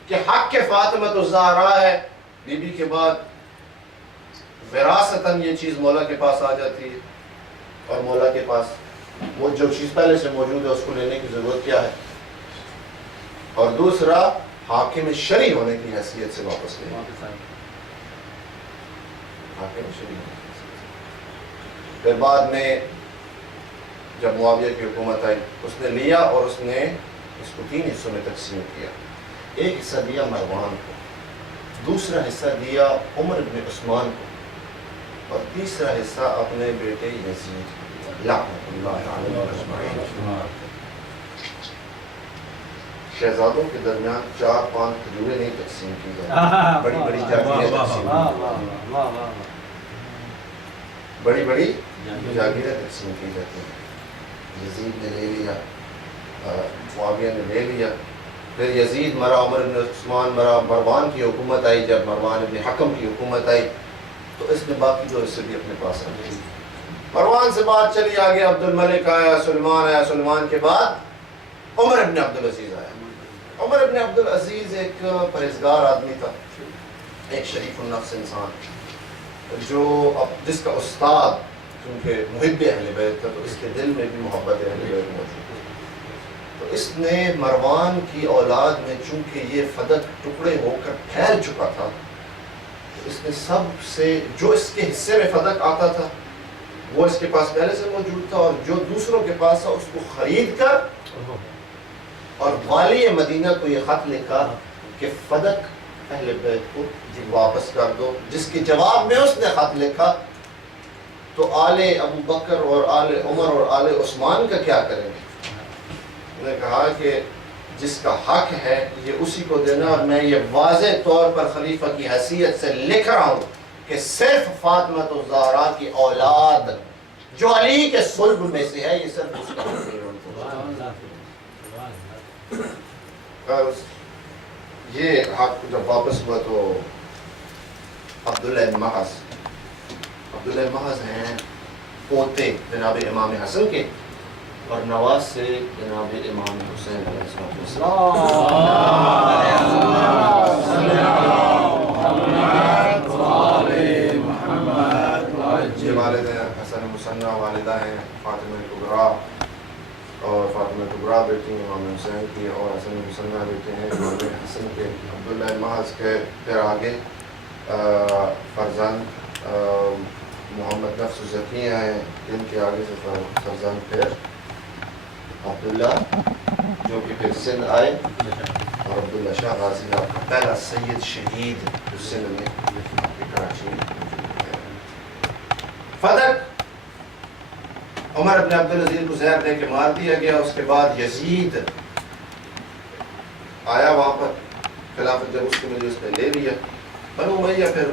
کہ حق کے فاطمہ الزہرا ہے, بی بی کے بعد وراثتاً یہ چیز مولا کے پاس آ جاتی ہے اور مولا کے پاس وہ جو چیز پہلے سے موجود ہے اس کو لینے کی ضرورت کیا ہے. اور دوسرا حاکم شرعی ہونے کی حیثیت سے واپس لے. حاکم شرعی ہونے کی حیثیت سے. پھر بعد میں جب معاویہ کی حکومت آئی اس نے لیا اور اس نے اس کو 3 حصوں میں تقسیم کیا. ایک حصہ دیا مروان کو, دوسرا حصہ دیا عمر بن عثمان کو اور تیسرا حصہ اپنے بیٹے یزید کو. لعنت اللہ علیہ اجمعین. شہزادوں کے درمیان 4-5 کھجوریں نہیں تقسیم کی جاتی, بڑی بڑی جاگیریں تقسیم کی جاتی. بڑی بڑی جاگیریں تقسیم کی جاتی ہیں. یزید نے لے لیا, معاویہ نے لے لیا. پھر یزید مرا, عمر بن عثمان مرا, مروان کی حکومت آئی. جب مروان بن حکم کی حکومت آئی تو اس نے باقی 2 حصے بھی اپنے پاس رکھ لی. مروان سے بات چلی آگے, عبد الملک آیا, سلمان آیا, سلمان کے بعد عمر بن عبدالعزیز آیا. عمر بن عبدالعزیز ایک پرہیزگار آدمی تھا, ایک شریف النفس انسان جو جس کا استاد کیونکہ محب اہل بیت تھا تو اس کے دل میں بھی محبت اہل بیت موجود تھی. تو اس نے مروان کی اولاد میں چونکہ یہ فدق ٹکڑے ہو کر پھیل چکا تھا تو اس نے سب سے جو اس کے حصے میں فدق آتا تھا وہ اس کے پاس پہلے سے موجود تھا اور جو دوسروں کے پاس تھا اس کو خرید کر اور والی مدینہ کو یہ خط لکھا کہ فدق اہل بیت کو واپس کر دو، جس کے جواب میں اس نے خط لکھا تو آل ابو بکر اور آل عمر اور آل عثمان کا کیا کریں گے؟ انہوں نے کہا کہ جس کا حق ہے یہ اسی کو دینا، اور میں یہ واضح طور پر خلیفہ کی حیثیت سے لکھ رہا ہوں کہ صرف فاطمہ الزہرا کی اولاد جو علی کے صلب میں سے ہے، یہ صرف اس کا حق ہے۔ یہ حق جب واپس ہوا تو عبداللہ محض ہیں پوتے جناب امام حسن کے اور نواز سے جناب امام حسین علیہ السلام۔ یہ والد ہیں حسن مسنہ، والدہ ہیں فاطمہ کبریٰ، اور فاطمہ کبریٰ بیٹی امام حسین کی، اور حسن مسنہ بیٹے ہیں امام حسن کے۔ عبداللہ محض کے پھر آگے فرزند محمد نفس زکیہ ہیں، جن کے آگے سے فرزند پھر عبداللہ جو کہ پھر سندھ آئے، اور عبداللہ شاہ غازی آپ کا پہلا سید شہید جو سندھ میں کراچی میں۔ فدق عمر بن عبدالعزیز کو زہر دے کے مار دیا گیا۔ اس کے بعد یزید آیا وہاں پر، خلافت جب اس کو ملی اس نے لے لیا۔ بنو امیہ پھر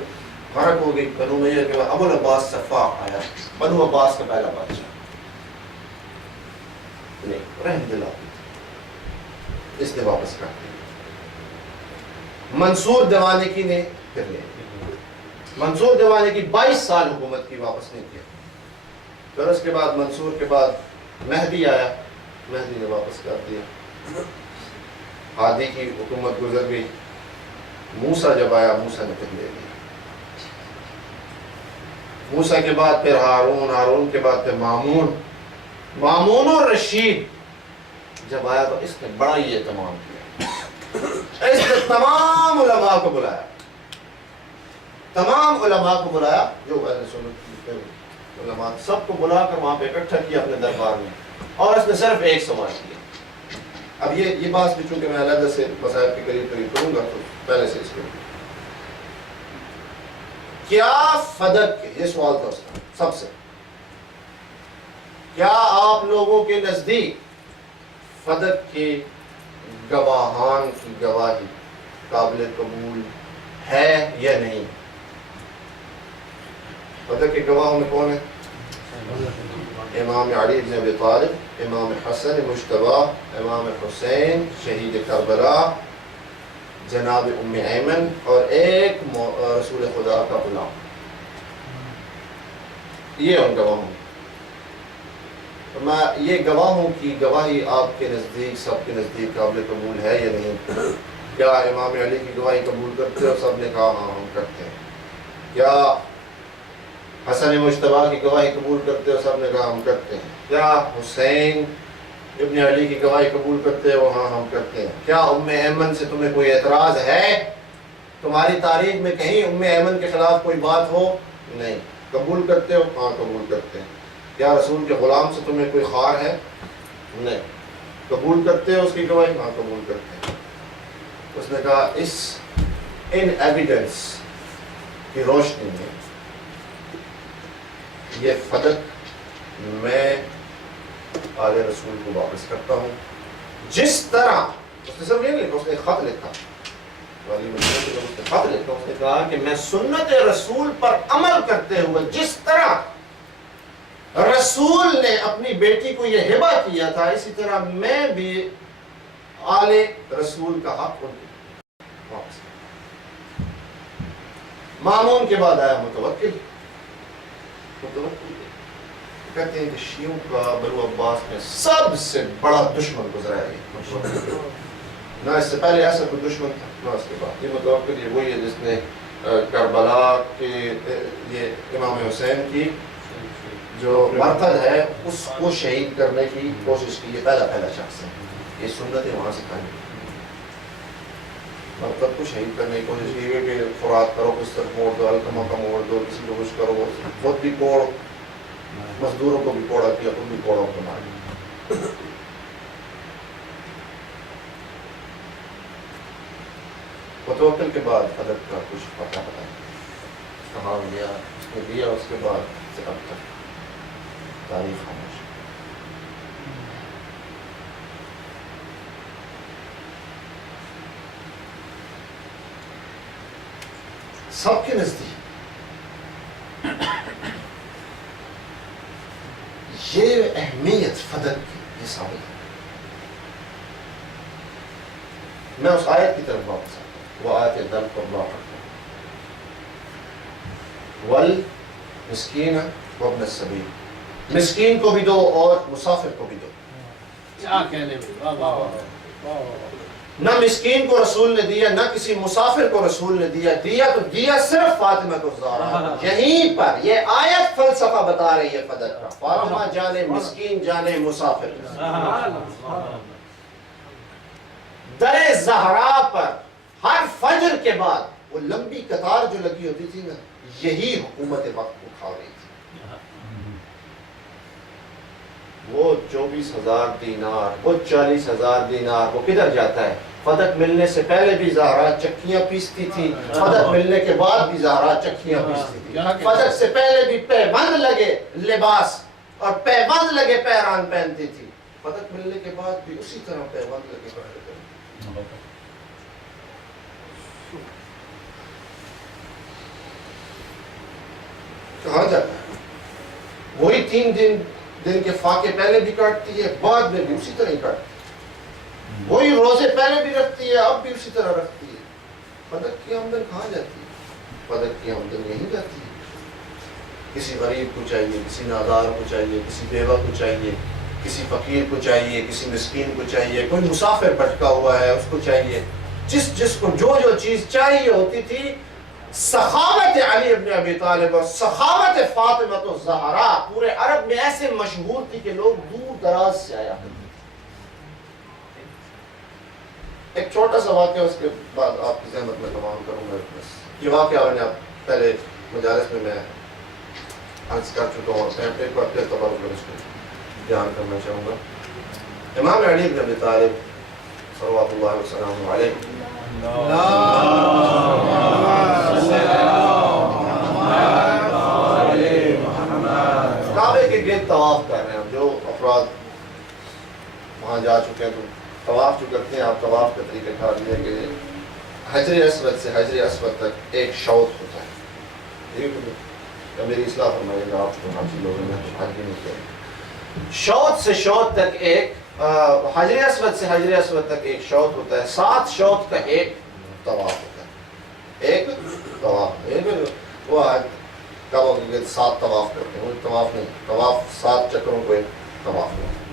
غرق ہو گئی۔ بنو امیہ کے بعد ابو العباس صفا آیا، بنو عباس کا پہلا بادشاہ، نہیں رحم دل آتی، اس نے واپس کر دیا۔ منصور دیوانگی نے پھر لے لیا۔ منصور دیوانگی 22 سال حکومت کی، واپس نہیں کیا۔ پھر اس کے بعد منصور کے بعد مہدی آیا، مہدی نے واپس کر دیا۔ ہادی کی حکومت گزر گئی۔ موسیٰ جب آیا، موسیٰ نے پھر لے لیا۔ موسیٰ کے بعد پھر ہارون، ہارون کے بعد پھر مامون، مامون اور رشید جب آیا تو اس نے بڑا ہی اہتمام کیا۔ اس نے تمام علماء کو بلایا، تمام علماء کو بلایا جو اہل سنت کے علماء، سب کو بلا کر وہاں پہ اکٹھا کیا اپنے دربار میں، اور اس نے صرف ایک سوال کیا۔ اب یہ بات بھی چونکہ میں علیحدہ سے مسائل کے قریب کروں گا تو پہلے سے اس کو کیا فدق کے، یہ سوال تھا اس کا سب سے، کیا آپ لوگوں کے نزدیک فدق کے گواہان کی گواہی قابل قبول ہے یا نہیں؟ فدق کے گواہوں میں کون ہے؟ امام علی بن ابی طالب، امام حسن مجتبی، امام حسین شہید کربلا، جناب ام ایمن، اور ایک رسول خدا کا غلام۔ یہ ان گواہوں، میں یہ گواہوں کی گواہی آپ کے نزدیک، سب کے نزدیک قابل قبول ہے یا نہیں؟ کیا امام علی کی گواہی قبول کرتے ہو؟ سب نے کہا ہاں ہم کرتے ہیں۔ کیا حسن مجتبی کی گواہی قبول کرتے ہو؟ سب نے کہا ہم کرتے ہیں۔ کیا حسین ابن علی کی گواہی قبول کرتے ہو؟ ہاں ہم کرتے ہیں۔ کیا ام ایمن سے تمہیں کوئی اعتراض ہے؟ تمہاری تاریخ میں کہیں ام ایمن کے خلاف کوئی بات ہو؟ نہیں۔ قبول کرتے ہو؟ ہاں قبول کرتے ہیں۔ کیا رسول کے غلام سے تمہیں کوئی خار ہے؟ نہیں۔ قبول کرتے ہو اس کی گواہی؟ ہاں قبول کرتے ہیں۔ اس نے کہا ان ایویڈنس کی روشنی میں یہ فدق میں آل رسول کو واپس کرتا ہوں، جس طرح اس نے سب یہ لکھا، اس نے خط لکھا، والی مدینہ کو جب اس نے خط لکھا، اس نے کہا کہ میں سنت رسول پر عمل کرتے ہوئے جس طرح رسول نے اپنی بیٹی کو یہ ہبہ کیا تھا، اسی طرح میں بھی آل رسول کا حق ان کو واپس کرتا ہوں۔ مامون کے بعد آیا متوکل۔ کہتے ہیں کہ شیعوں کا بنو عباس میں سب سے بڑا دشمن گزرا ہے، نہ اس سے پہلے ایسا کوئی دشمن تھا نہ اس کے بعد۔ یہ متوکل یہ وہی ہے جس نے کربلا کے یہ امام حسین کی جو مرتد ہے اس کو شہید کرنے کی کوشش کی، یہ پہلا شخص ہے۔ یہ سنت ہے وہاں سے کھائی، مرتد کو شہید کرنے کی کوشش کی کہ فرات کرو، کس طرف موڑ دو، الکما کا موڑ دو، کسی کو کچھ کرو، خود بھی کوڑ، مزدوروں کو بھی کوڑا کیا، تم بھی کوڑا کو مار۔ متوکل کے بعد فدق کا کچھ پتہ کہاں گیا، اس نے دیا، اس کے بعد سے اب تک تاریخ خاموش۔ سب کے نزدیک یہ اہمیت فدق کی یہ ثابت ہے۔ میں اس آیت کی طرف واپس آتا ہوں، وہ آیت دل پر اللہ پڑھتا ہوں، والمسکین وابن السبیل، مسکین کو بھی دو اور مسافر کو بھی دو۔ کیا کہنے میں، واہ واہ واہ۔ نہ مسکین کو رسول نے دیا، نہ کسی مسافر کو رسول نے دیا، دیا تو دیا صرف فاطمہ کو زہرا۔ یہیں پر یہ آیت فلسفہ بتا رہی ہے فدق کا، فاطمہ جانے مسکین جانے مسافر۔ در زہرا پر ہر فجر کے بعد وہ لمبی قطار جو لگی ہوتی تھی نا، یہی حکومت وقت کو کھا رہی تھی۔ وہ 24,000 دینار، وہ 40,000 دینار، وہ کدھر جاتا ہے؟ فدق ملنے سے پہلے بھی زہرا چکیاں پیستی تھی، فدق ملنے کے بعد بھی زہرا چکیاں پیستی تھی۔ فدق سے پہلے بھی پیوند لگے لباس اور پیوند لگے پیران پہنتی تھی، فدق ملنے کے بعد بھی اسی طرح پیوند لگے پہنتے تھے۔ کہاں جاتا ہے؟ وہی 3 دن کے فاقے پہلے بھی کاٹتی ہے، بعد میں بھی اسی طرح ہی کاٹتی ہے، وہی روزے پہلے بھی رکھتی ہے، اب بھی اسی طرح رکھتی ہے۔ فدق کی آمدن کہاں جاتی ہے؟ فدق کی آمدن یہیں جاتی ہے۔ کسی غریب کو چاہیے، کسی نادار کو چاہیے، کسی بیوہ کو چاہیے، کسی فقیر کو چاہیے، کسی مسکین کو چاہیے، کوئی مسافر بھٹکا ہوا ہے اس کو چاہیے، جس کو جو چیز چاہیے ہوتی تھی۔ سخاوت علی ابن ابی طالب اور سخاوت فاطمہ الزہرا پورے عرب میں ایسے مشہور تھی کہ لوگ دور دراز سے آیا کرتے تھے۔ ایک چھوٹا سا واقعہ، اس کے بعد آپ کی زحمت میں تمام کروں گا۔ یہ واقعہ میں نے پہلے مجالس میں عرض کر چکا ہوں، ایک بار پھر تبارک میں اس کو بیان کرنا چاہوں گا۔ امام علی ابن ابی طالب صلوات اللہ وسلم علیہ کعبے کے گرد طواف کر رہے ہیں۔ جو افراد وہاں جا چکے ہیں تو طواف جو کرتے ہیں، آپ طواف کا طریقہ کار لیا کہ حجر اسود سے حجر اسود تک ایک شوط ہوتا ہے۔ میری اصلاح فرمائیے گا، آپ کو حاجی لوگوں میں حج نہیں کیا۔ شوط سے شوط تک ایک حجر اسود سے حجر اسود تک ایک شوط ہوتا ہے، 7 شوط کا ایک طواف ہوتا ہے۔ ایک طواف وہ کعبہ کے گرد 7 طواف کرتے ہیں، وہ طواف نہیں، طواف 7 چکروں کو ایک طواف ہوتا ہے۔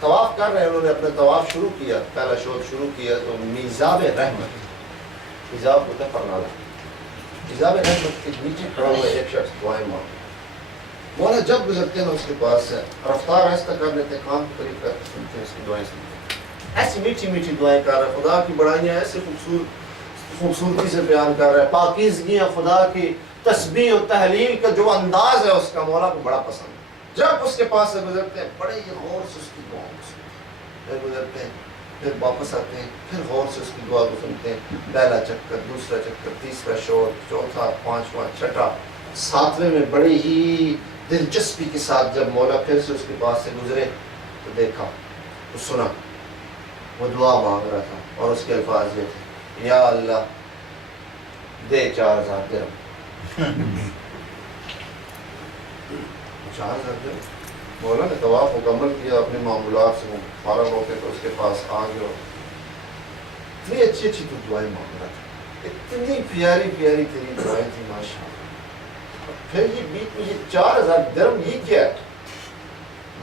طواف کر رہے ہیں، انہوں نے اپنا طواف شروع کیا، پہلا شوط شروع کیا تو میزاب رحمت، میزاب ہوتا ہے پرنالہ، میزاب رحمت کے نیچے کھڑا ہوا ایک شخص دعائیں مانگ، مولا جب گزرتے ہیں اس کے پاس سے رفتار ایسا کر لیتے ہیں، کان کو قریب کر کے سنتے ہیں، اس کی دعائیں سنتے ہیں، ایسی میٹھی میٹھی دعائیں کر رہا ہے، خدا کی بڑائیاں ایسے خوبصورتی سے بیان کر رہا ہے، پاکیزگیاں خدا کی، تسبیح و تحلیل کا جو انداز ہے اس کا مولا کو بڑا پسند ہے۔ جب اس کے پاس سے گزرتے ہیں بڑے ہی غور سے اس کی دعاؤں کو سنتے ہیں، پھر گزرتے ہیں، پھر واپس آتے ہیں، پھر غور سے اس کی دعا کو سنتے ہیں، پہلا چکر، دوسرا چکر، تیسرا شوط، چوتھا، 5واں، 6واں، 7ویں میں بڑی ہی دلچسپی کے ساتھ جب مولا پھر سے اس کے پاس سے گزرے تو دیکھا تو سنا وہ دعا مانگ رہا تھا، اور اس کے الفاظ یہ تھے، یا اللہ دے 4000 درہم۔ 4000 درہم؟ مولا نے طواف مکمل کیا، اپنے معمولات سے فارغ ہو کے تو اس کے پاس آ گیا، اتنی اچھی اچھی تو دعائیں مانگ رہا تھا، اتنی پیاری پیاری تیری دعائیں تھی ماشاء اللہ۔ پھر یہ بیچ میں یہ 4000 درہم یہ کیا ہے؟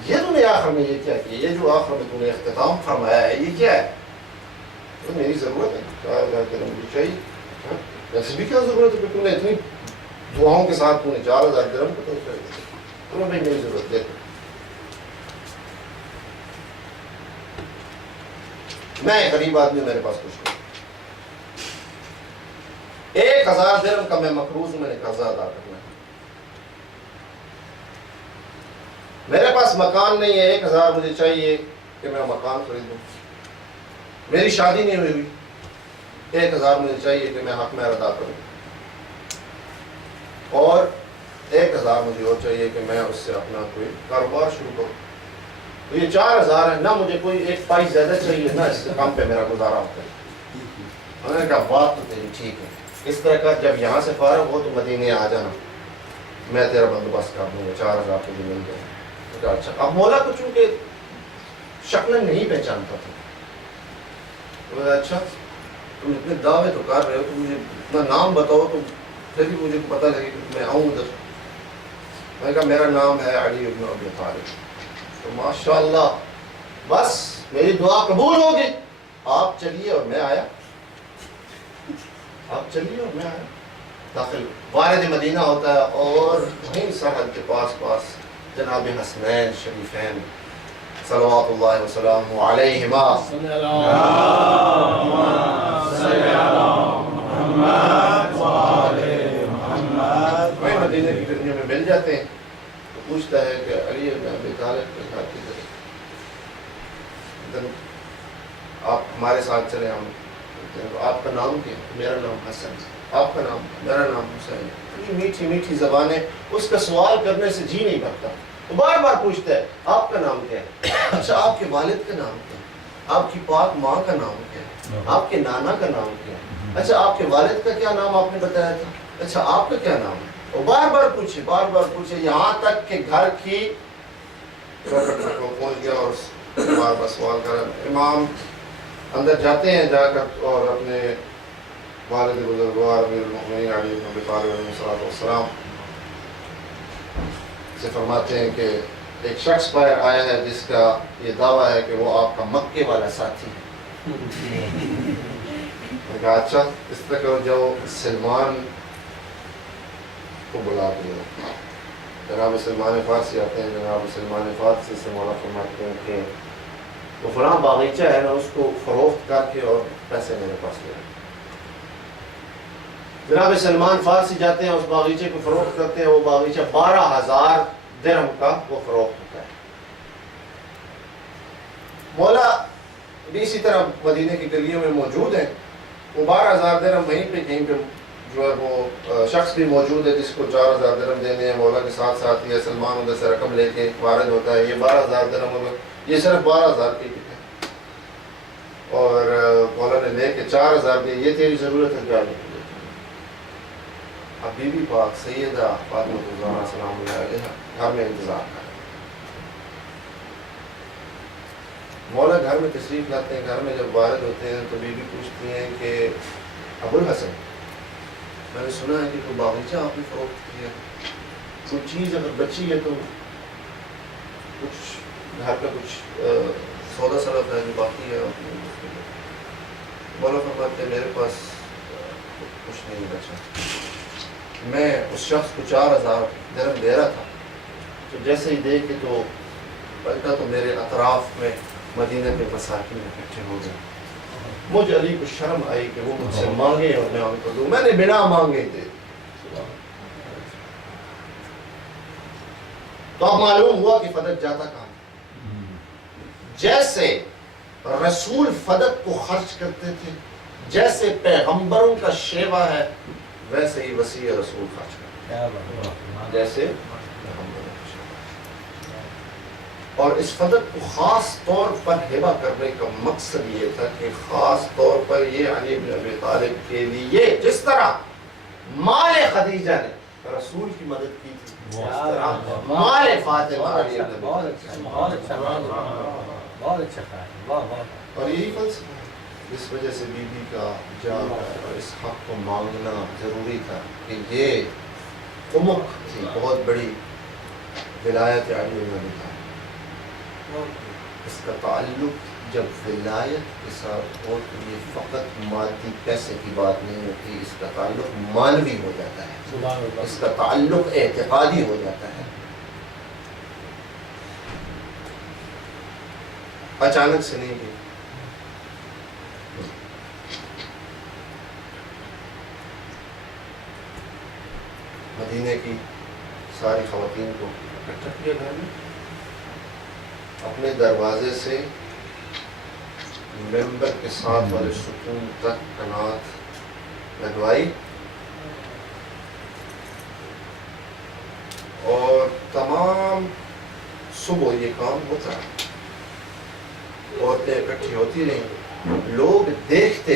یہ تم نے آخر میں یہ کیا کیا؟ یہ جو آخر میں تم نے اختتام فرمایا ہے یہ کیا ہے؟ تو میری ضرورت ہے 4000 درہم بھی چاہیے، ویسے بھی کیا ضرورت ہے کہ تم نے اتنی دعاؤں کے ساتھ تم نے 4000 درہم کو تو تمہیں بھی میری ضرورت ہے۔ میں غریب آدمی، میرے پاس کچھ نہیں، 1000 درہم کا میں مقروض ہوں، میں نے قرضہ ادا کرنا ہے، میرے پاس مکان نہیں ہے، 1000 مجھے چاہیے کہ میں مکان خریدوں، میری شادی نہیں ہوئی، 1000 مجھے چاہیے کہ میں حق میں ادا کروں، اور 1000 مجھے اور چاہیے کہ میں اس سے اپنا کوئی کاروبار شروع کروں. تو یہ 4000 ہے، نہ مجھے کوئی ایک پائی زیادہ چاہیے، نہ اس سے کم پہ میرا گزارا ہوتا ہے. میں نے کہا بات تو تیری ٹھیک ہے، اس طرح کا جب یہاں سے فارغ ہو تو مدینے آ جانا، میں تیرا بندوبست کر دوں گا، 4000 تجھے مل جائے. اچھا. اب مولا کو چونکہ شکلاً نہیں پہچانتا تھا، اچھا تم اتنے دعوے تو کر رہے ہو، تم مجھے اپنا نام بتاؤ تو پھر بھی مجھے پتہ لگے کہ میں آؤں ادھر. میں نے کہا میرا نام ہے علی ابن ابی طالب. تو ماشاءاللہ بس میری دعا قبول ہوگی، آپ چلیے اور میں آیا، آپ چلیے اور میں آیا. داخل وارد مدینہ ہوتا ہے اور وہیں سرحد کے پاس جناب حسنین شریفین صلوات اللہ وسلام علیہما وہیں مدینہ کی گرمیوں میں مل جاتے ہیں. تو پوچھتا ہے کہ علی ابن ابی طالب کے گھر کی طرف آپ ہمارے ساتھ چلے. ہم آپ کا نام کیا؟ میرا نام حسن. آپ کا نام؟ میرا نام حسین. میٹھی میٹھی زبانیں، اس کا سوال کرنے سے جی نہیں کرتا. وہ بار بار پوچھتا ہے آپ کا نام کیا ہے؟ اچھا آپ کے والد کا نام کیا ہے؟ آپ کی پاک ماں کا نام کیا ہے؟ آپ کے نانا کا نام کیا ہے؟ اچھا آپ کے والد کا کیا نام آپ نے بتایا تھا؟ اچھا آپ کا کیا نام ہے؟ وہ بار بار پوچھے یہاں تک کہ گھر کی پہنچ گیا اور بار بار سوال کر. امام اندر جاتے ہیں، جا کر اور اپنے والد بزرگوار امیر المؤمنین علی بن ابی طالب علیہ السلام سے فرماتے ہیں کہ ایک شخص پر آیا ہے جس کا یہ دعویٰ ہے کہ وہ آپ کا مکے والا ساتھی ہے. میں کہا اچھا اس طرح کرو، جاؤ سلمان کو بلا دیا. جناب سلمان فارسی آتے ہیں. جناب سلمان فارسی سے مولا فرماتے ہیں کہ وہ فلاں باغیچہ ہے نا، اس کو فروخت کر کے اور پیسے میرے پاس لے. جناب سلمان فارسی جاتے ہیں، اس باغیچے کو فروخت کرتے ہیں. وہ باغیچہ 12000 درہم کا وہ فروخت ہوتا ہے. مولا بھی اسی طرح مدینے کی گلیوں میں موجود ہیں. وہ 12000 درہم وہیں پہ کہیں پہ جو ہے وہ شخص بھی موجود ہے جس کو 4000 درہم دینے ہیں. مولا کے ساتھ ساتھ یہ سلمان ادھر سے رقم لے کے وارد ہوتا ہے. یہ 12000 درہم ہوگا، یہ صرف 12000 کی ہے. اور مولا نے لے کے 4000 دے. یہ تیری ضرورت ہے کیا؟ اب بی بی پاک سیدہ فاطمہ الزہرا سلام اللہ علیہا گھر میں انتظار کر. مولا گھر میں تشریف لاتے ہیں. گھر میں جب وارد ہوتے ہیں تو بی بی پوچھتی ہیں کہ ابو الحسن، میں نے سنا ہے کہ کوئی باغیچہ آپ نے فروخت کیا، کوئی چیز اگر بچی ہے تو کچھ گھر کا کچھ سودا سلف ہے جو باقی ہے. مولا فرماتے ہیں میرے پاس کچھ نہیں بچا. میں اس شخص کو 4000 درہم دے رہا تھا، تو جیسے ہی دیکھے تو پلٹا تو میرے اطراف میں مدینہ کے مساکین اکٹھے ہو گئے. مجھے علی کو شرم آئی کہ وہ مجھ سے مانگے اور میں ان کو دوں. میں نے بنا مانگے دے. تو اب معلوم ہوا کہ فدق جاتا کہاں. جیسے رسول فدق کو خرچ کرتے تھے، جیسے پیغمبروں کا شیوا ہے، ویسے ہی وسیع رسول خرچ کرتے جیسے پیغمبروں کا شیوا. اور اس فدق کو خاص طور پر ہبہ کرنے کا مقصد یہ تھا کہ خاص طور پر یہ علی بن ابی طالب کے لیے جس طرح مال خدیجہ نے رسول کی مدد کی تھی، اس طرح مال فاطمہ علی بن ابی طالب. اور یہی فلسفہ ہے اس وجہ سے بی بی کا جاب اور اس حق کو مانگنا ضروری تھا کہ یہ امک تھی بہت بڑی ولایت علی بن ابی طالب. اس کا تعلق جب ولایت کے ساتھ ہو تو یہ فقط مادی پیسے کی بات نہیں ہوتی، اس کا تعلق مانوی ہو جاتا ہے، اس کا تعلق اعتقادی ہو جاتا ہے. اچانک سے نہیں بھی. مدینے کی ساری خواتین کو اکٹھا کیا گھر میں. اپنے دروازے سے ممبر کے ساتھ والے ستون تک قنات لگوائی اور تمام صبح یہ کام ہوتا ہے. عورتیں اکٹھی ہوتی رہیں, لوگ دیکھتے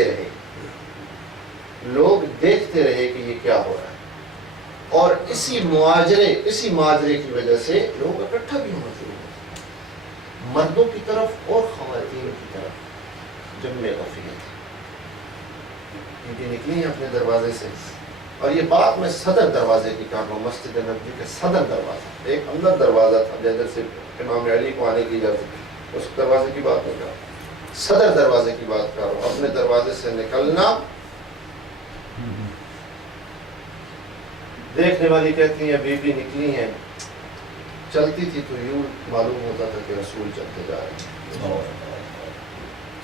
رہے کہ یہ کیا ہو رہا ہے, اور اسی ماجرے کی وجہ سے لوگ اکٹھا بھی ہونا شروع ہوتے, مردوں کی طرف اور خواتین کی طرف جمع غفلت. یہ نکلی ہیں اپنے دروازے سے, اور یہ بات میں صدر دروازے کی کر رہا ہوں, مسجد نبوی کا صدر دروازہ. ایک اندر دروازہ تھا جدھر سے امام علی کو آنے کی اجازت تھی, اس دروازے کی بات نہیں کر رہا, صدر دروازے کی بات کر رہا ہوں. اپنے دروازے سے نکلنا, دیکھنے والی کہتی ہیں بی بی نکلی ہیں, چلتی تھی تو یوں معلوم ہوتا تھا کہ رسول چلتے جا رہے ہیں.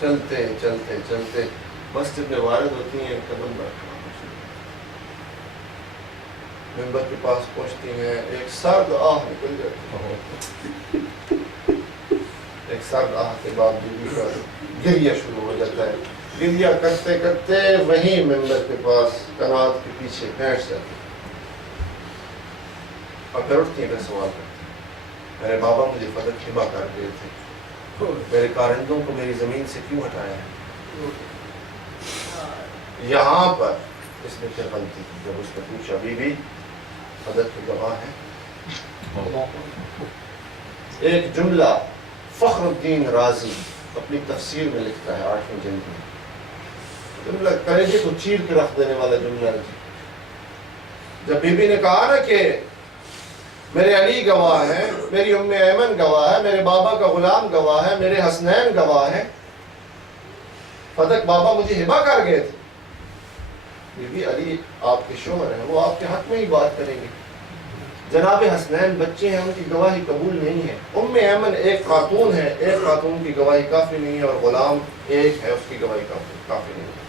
چلتے چلتے چلتے مسجد میں وارد ہوتی ہیں, قدم رکھنا ممبر کے پاس پہنچتی ہیں, ایک سرد آہ نکل جاتی ہے. ایک سرد آہ کے بعد بیوی کا گریہ شروع ہو جاتا ہے. گریہ کرتے کرتے وہیں ممبر کے پاس قنات کے پیچھے بیٹھ جاتی ہے, اور پھر اٹھتی ہیں, پھر سوال کرتی ہیں, میرے بابا مجھے فدق ہبہ کر گئے تھے, میرے کارندوں کو میری زمین سے کیوں ہٹایا ہے؟ یہاں پر اس نے کیا غلطی کی؟ جب اس نے پوچھا بی بی فدق کے گواہ ہے. ایک جملہ فخر الدین رازی اپنی تفسیر میں لکھتا ہے 8ویں جلد میں, جملہ کلیجے کو چیر کے رکھ دینے والا جملہ ہے. جب بی بی نے کہا نا کہ میرے علی گواہ ہیں, میری ام ایمن گواہ ہے, میرے بابا کا غلام گواہ ہے, میرے حسنین گواہ ہیں, فدق بابا مجھے ہبہ کر گئے تھے. بی بی علی آپ کے شوہر ہیں, وہ آپ کے حق میں ہی بات کریں گے. جناب حسنین بچے ہیں, ان کی گواہی قبول نہیں ہے. ام ایمن ایک خاتون ہے, ایک خاتون کی گواہی کافی نہیں ہے, اور غلام ایک ہے, اس کی گواہی کافی نہیں ہے.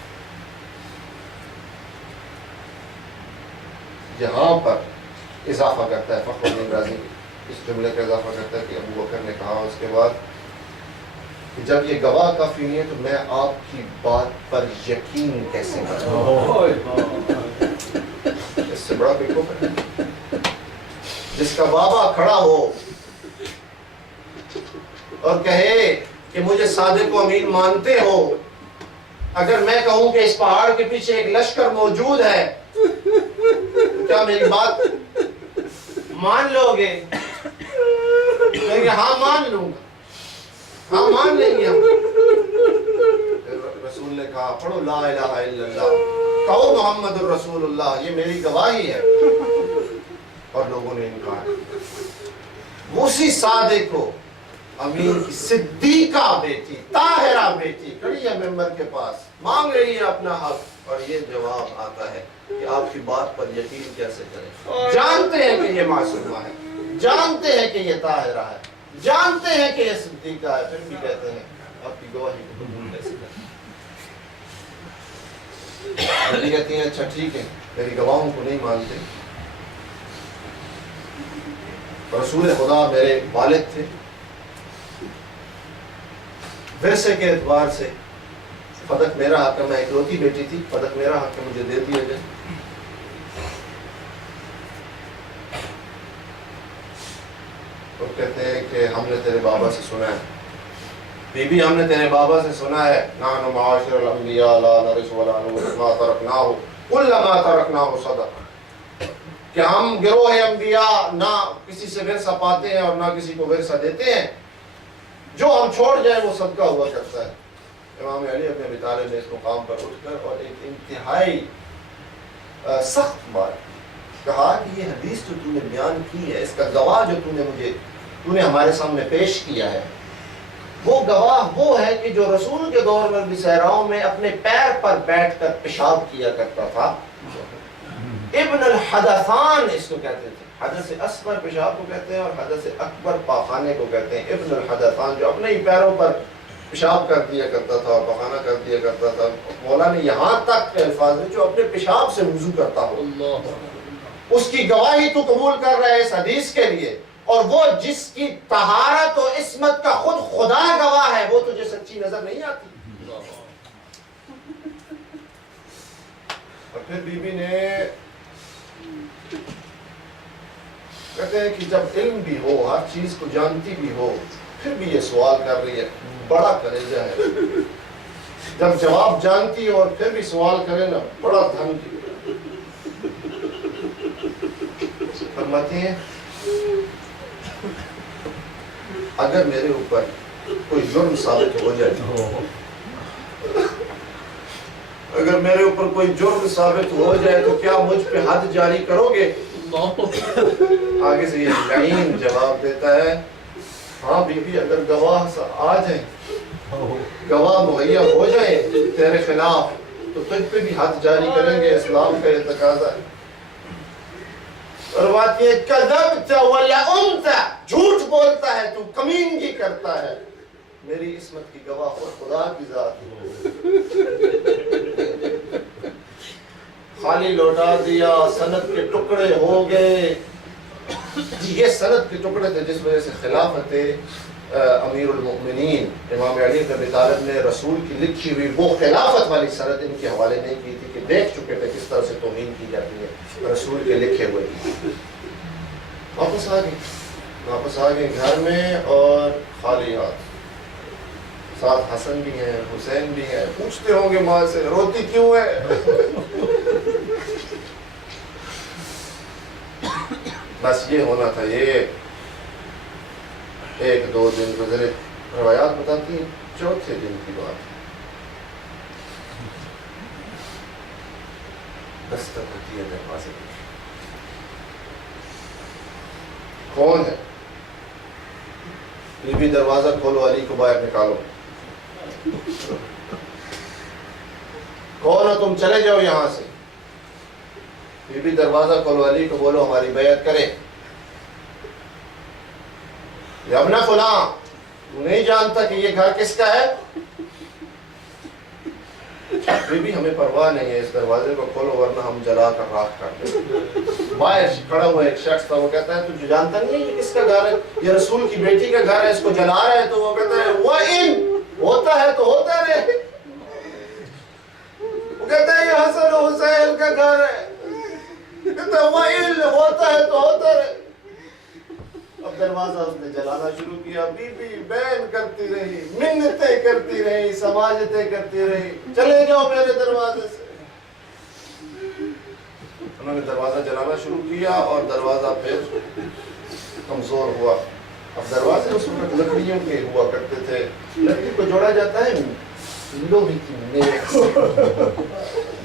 یہاں پر اضافہ کرتا ہے فخر الدین رازی, اس جملے کا اضافہ کرتا ہے کہ ابو بکر نے کہا اس کے بعد کہ جب یہ گواہ کافی نہیں ہے تو میں آپ کی بات پر یقین کیسے کروں؟ اس سے بڑا کوئی کفر ہے. جس کا بابا کھڑا ہو اور کہے کہ مجھے صادق و امین مانتے ہو, اگر میں کہوں کہ اس پہاڑ کے پیچھے ایک لشکر موجود ہے, کیا میری بات مان لو گے؟ ہاں مان لوں گا, ہاں مان لیں گے ہم. رسول نے کہا پڑھو لا الہ الا اللہ, کہو محمد الرسول اللہ, یہ میری گواہی ہے. اور لوگوں نے انکار. موسی صادق کو امین کی صدیقہ بیٹی, طاہرہ بیٹی کھڑی ہے ممبر کے پاس, مانگ رہی ہے اپنا حق, اور یہ جواب آتا ہے کہ آپ کی بات پر یقین کیسے کریں؟ جانتے ہیں کہ یہ معصومہ ہے, جانتے ہیں کہ یہ طاہرہ ہے, جانتے ہیں کہ یہ صدیقہ ہے, پھر بھی کہتے ہیں آپ کی گواہی کو قبول کیسے کریں؟ علی کہتی ہیں اچھا ٹھیک ہے, میری گواہوں کو نہیں مانتے. رسول خدا میرے والد تھے, ورثے کے اعتبار سے فدق میرا حق ہے, میں اکلوتی بیٹی تھی, فدق میرا حق ہے, مجھے دے دیا جائے. تو کہتے ہیں کہ ہم نے تیرے بابا سے سنا ہے, بی بی ہم نے تیرے بابا سے سنا ہے, نحن معاشر الانبیاء لا نرث ولا نورث ما ترکناہ کل ما ترکناہ صدقہ, کہ ہم گروہ انبیاء نہ کسی سے ورثہ پاتے ہیں اور نہ کسی کو ورثہ دیتے ہیں, جو ہم چھوڑ جائیں وہ صدقہ ہوا کرتا ہے. امام علی ابن ابی طالب نے اس مقام پر اٹھ کر اور ایک انتہائی سخت بات کہا کہ یہ حدیث جو تو نے بیان کی ہے, اس کا گواہ جو تو نے ہمارے سامنے پیش کیا ہے, وہ گواہ وہ ہے کہ جو رسول کے دور میں بھی صحراؤں میں اپنے پیر پر بیٹھ کر پیشاب کیا کرتا تھا. ابن الحدثان اس کو کہتے تھے, حدث اصغر پیشاب کو کہتے ہیں اور حدث اکبر پاخانے کو کہتے ہیں. ابن الحدثان جو اپنے ہی پیروں پر پیشاب کر دیا کرتا تھا اور پخانہ کر دیا کرتا تھا. مولا نے یہاں تک کے الفاظ میں جو اپنے پیشاب سے وضو کرتا ہو, اس کی گواہی تو قبول کر رہے اس حدیث کے لیے, اور وہ جس کی طہارت و عصمت کا خود خدا گواہ ہے, وہ تجھے سچی نظر نہیں آتی؟ پھر بی بی نے کہتے ہیں کہ جب علم بھی ہو، ہر چیز کو جانتی بھی ہو، پھر بھی یہ سوال کر رہی ہے، بڑا کلیجہ ہے۔ جب جواب جانتی ہے اور پھر بھی سوال کرے نا، بڑا دھن کی۔ فرماتی ہیں اگر میرے اوپر کوئی جرم ثابت ہو جائے، اگر میرے اوپر کوئی جرم ثابت ہو جائے تو کیا مجھ پہ حد جاری کرو گے؟ آگے سے یہ لعین جواب دیتا ہے، ہاں بی بی اگر گواہ آ جائیں، گواہ مہیا ہو جائیں تیرے خلاف تو تجھ پہ بھی حد جاری کریں گے، اسلام کا یہ تقاضا ہے۔ اور بات یہ کذبت ولعنت، جھوٹ بولتا ہے تو، کمینگی کرتا ہے، میری عصمت کی گواہ اور خدا کی ذات۔ خالی لوٹا دیا، سند کے ٹکڑے ہو گئے۔ یہ سند کے ٹکڑے تھے جس وجہ سے خلافت امیر المؤمنین امام علی بن ابی طالب نے رسول کی لکھی ہوئی وہ خلافت والی سند ان کے حوالے نہیں کی تھی کہ دیکھ چکے تھے کس طرح سے توہین کی جاتی ہے رسول کے لکھے ہوئے۔ واپس آ گئے گھر میں اور خالی ہاتھ، ساتھ حسن بھی ہیں، حسین بھی ہیں۔ پوچھتے ہوں گے ماں سے روتی کیوں ہے؟ بس یہ ہونا تھا۔ یہ ایک دو دن گزرے، روایات بتاتی ہیں چوتھے دن کی بات، دستک ہوتی ہے دروازے کی۔ کون ہے؟ بی بی دروازہ کھولو، علی کو باہر نکالو۔ کون ہو تم؟ چلے جاؤ یہاں سے۔ بی بی دروازہ کھولو، علی کو بولو ہماری بیعت کرے۔ یا ابن فلاں، تو نہیں جانتا کہ یہ گھر کس کا ہے؟ بی بی ہمیں پرواہ نہیں ہے، اس دروازے کو کھولو ورنہ ہم جلا کر راکھ کر دیں۔ باہر کھڑا ہوا ایک شخص تھا، وہ کہتا ہے تو جانتا نہیں ہے یہ کس کا گھر ہے؟ یہ رسول کی بیٹی کا گھر ہے، اس کو جلا رہا ہے۔ تو وہ کہتا ہے وَإِن، ہوتا ہے تو ہوتا رہے۔ وہ کہتا ہے یہ حسن و حسین کا گھر ہے، کہتا ہے وَإِن، ہوتا ہے تو ہوتا رہے۔ اب دروازہ اس نے جلانا شروع کیا، بی بی بین کرتی رہی، منتیں کرتی رہی، سماجتیں کرتی رہی، چلے جاؤ میرے دروازے سے۔ انہوں نے دروازہ جلانا شروع کیا اور دروازہ پھر کمزور ہوا۔ اب دروازے اس وقت لکڑیوں کے ہوا کرتے تھے، لکڑی کو جوڑا جاتا ہے لوہے کی میخ سے۔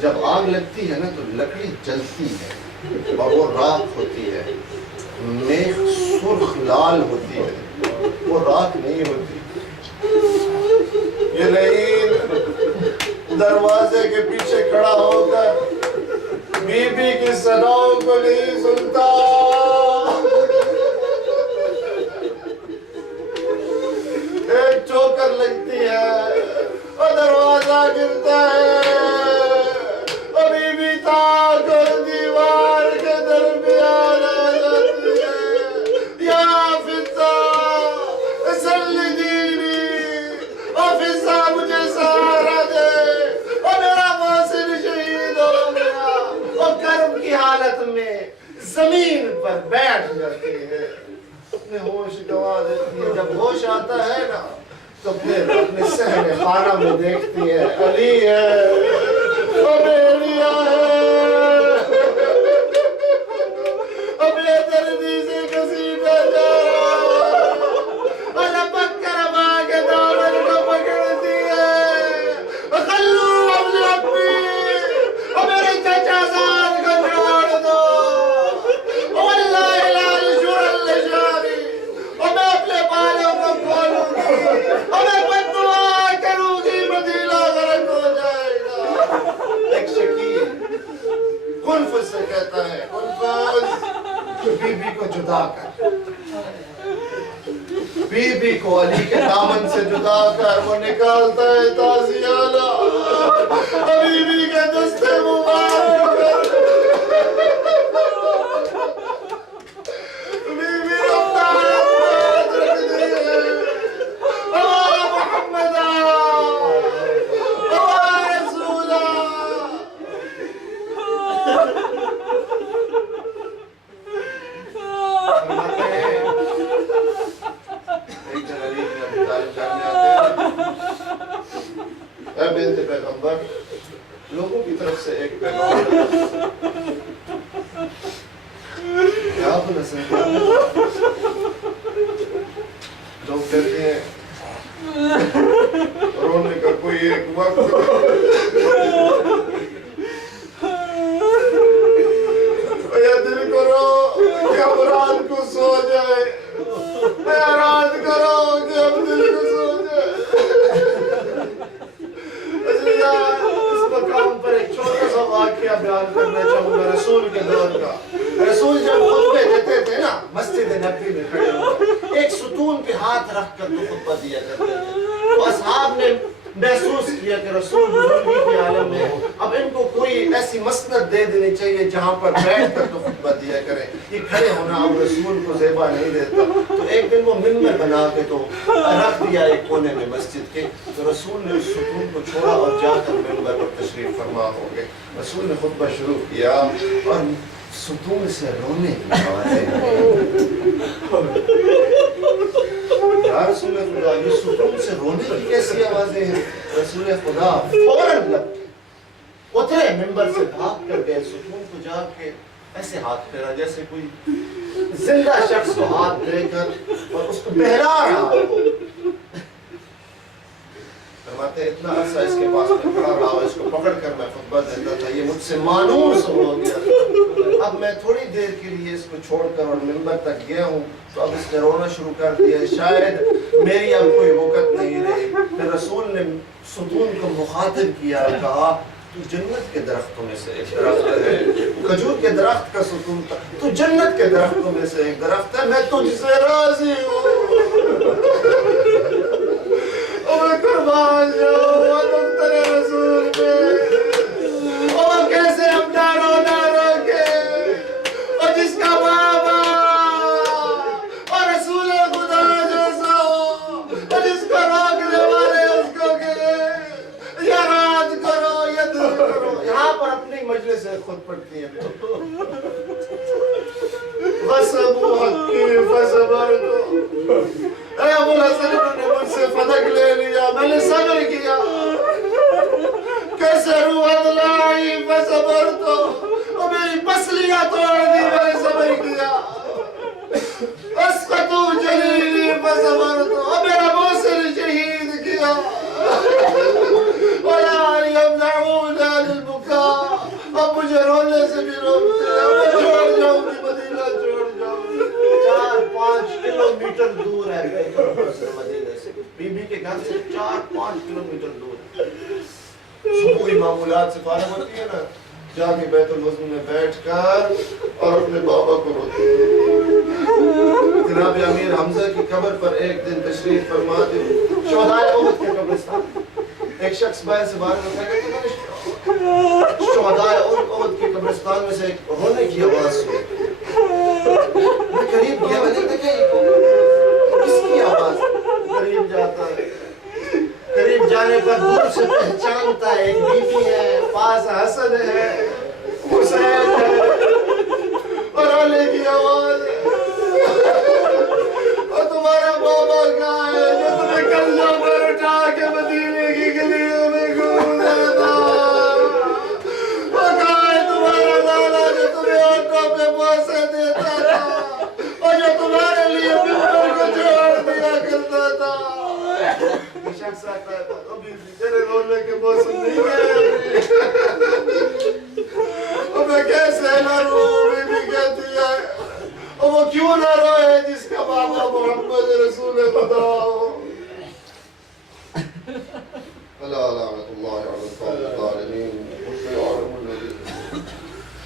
جب آگ لگتی ہے نا تو لکڑی جلتی ہے اور وہ راکھ ہوتی ہے، میخ سرخ لال ہوتی ہے، وہ راکھ نہیں ہوتی۔ یہ لعین دروازے کے پیچھے کھڑا ہو کر بی بی کی صداؤں کو نہیں سنتا۔ ایک ٹھوکر لگتی ہے اور دروازہ گرتا ہے اور بی بی تاک اور دیوار کے درمیان آ جاتی ہے۔ یا فضا سلی دینی، اور فضا مجھے سہارا دے، اور میرا محسن شہید ہو گیا۔ اور کرم کی حالت میں زمین پر بیٹھ جاتی ہے، اپنے ہوش گنوا دیتی ہے۔ جب ہوش آتا ہے نا تو پھر اپنے صحن خانہ میں دیکھتی ہے علی ہے، امیلیہ ہے، اپنے دردی سے کسیٹا جا رہا اور لپک کر ماں کے دامن کو پکڑتی ہے۔ خلو ابن ابی، اور میرے چچا زاد کو چھوڑ دو، واللہ لا یشعر لشانی، اور میں اپنے بالوں کو کھولوں گی اور میں بددعا کروں گی، مدینہ غرق ہو جائے گا۔ ایک شکیل کنفذ سے کہتا ہے، کنفذ بی بی کو جدا کر، بی بی کو علی کے دامن سے جدا کر وہ نکالتا ہے تازیانہ، بی بی کے دستے مبارک بی بی اپنا ہاتھ رکھ دیے، ہمارا محمد ہمارا رسول، اکبر لوگوں کی طرف سے ایک پیغام کیا لوگ کہتے ہیں رونے کا کوئی ایک وقت دل کرو کہ اب رات کو سو جائے رات کرو کہ اب دل کو سو جائے اس مقام پر ایک چھوٹا سا واقعہ بیان کرنا چاہوں گا رسول کے دور کا رسول جب خطبے دیتے تھے نا مسجد نبوی میں کھڑے ہوئے ایک ستون پہ ہاتھ رکھ کر تو خطبہ دیا کرتے تھے تو اصحاب نے محسوس کیا کہ رسول بزرگی کے عالم میں اب ان کو کوئی ایسی مسند دے دینی چاہیے جہاں پر بیٹھ کر تو خطبہ دیا کریں یہ کھڑے ہونا اب رسول کو زیبا نہیں دیتا تو ایک دن وہ منبر بنا کے تو رکھ دیا ایک کونے میں مسجد کے تو رسول نے اس ستون کو چھوڑا اور جا کر منبر پر تشریف فرما ہو گئے رسول نے خطبہ شروع کیا اور ستون سے رونے کی آوازیں یا رسول خدا یہ ستون سے رونے کی کیسی آوازیں ہیں رسول خدا فوراً اترے منبر سے بھاگ کر گئے ستون کو جا کے ایسے ہاتھ پھیرا جیسے کوئی زندہ شخص کو ہاتھ دے کر اور اس کو بہلا رہا ہو فرماتے اتنا عرصہ اس کے پاس میں کھڑا رہا اس کو پکڑ کر میں خطبہ دیتا تھا یہ مجھ سے مانوس ہو گیا اب میں تھوڑی دیر کے لیے اس کو چھوڑ کر اور منبر تک گیا ہوں تو اب اس نے رونا شروع کر دیا شاید میری اب کوئی وقت نہیں رہی پھر رسول نے ستون کو مخاطب کیا اور کہا تو جنت کے درختوں میں سے ایک درخت ہے کھجور کے درخت کا ستون تھا تو جنت کے درختوں میں سے ایک درخت ہے میں تجھ سے راضی ہوں میں قربان جاؤں دفتر رسول میں اور کیسے اپنا رونا روکے اور جس کا بابا اور رسول خدا جیسا ہو اور جس کو روکنے والے اس کو کہ یا رات کرو یا دل کرو یہاں پر اپنی مجلس سے خود پڑھتی ہے غصبو حقی فصبرتو اے ابو الحسن نے مجھ سے فتح لے لیا میں نے صبر کیا کیسے روح ادلائی فصبرتو اور میری پسلیاں توڑ دی میں نے صبر کیا اسقطو جلیلی فصبرتو اور میرا موسر شہید کیا وَلَا يَمْنَعُونَ لِلْبُكَاء اب مجھے رونے سے بھی روکتے ہیں میں چھوڑ جاؤں گی مدینہ چھوڑ جاؤں گی 4-5 کلومیٹر دور ہے مدینہ سے بی بی کے گھر سے 4-5 کلومیٹر دور ہے صبح معمولات سے فارغ ہوتی ہے نا جا کے بیت الوضو میں بیٹھ کر اور اپنے بابا کو روتی ہے جناب امیر حمزہ کی قبر پر ایک دن تشریف فرماتے شہدائے احد کے قبرستان ایک شخص باہر سے باہر ہوتا ہے کہ شہدائے احد کے قبرستان میں سے ایک رونے کی آواز سنی میں قریب گیا میں نے دیکھا کس کی آواز قریب جاتا ہے قریب جانے پر دور سے پہچانتا ہے ایک بی بی ہے پاس حسن ہے حسین ہے اور علی کی آواز ہے اور تمہارا بابا کہاں ہے جو تمہیں کلوں پر اٹھا کے مدینے کی گلیوں میں گھومتا تھا اور کہاں ہے تمہارا لالا جو تمہیں آٹوں پہ بوسے دیتا تھا اور جو تمہارے لیے ممبر کو چھوڑ دیا کرتا تھا شخص آتا ہے ابھی تیرے رونے کے موسم نہیں ہے اور میں کیسے نہ روؤں بی بی کہتی ہے اور وہ کیوں نہ روئے جس کا بابا محمد رسول خدا ہو اللہ لعنت اللہ علی القوم الظالمین وفي عالم الذين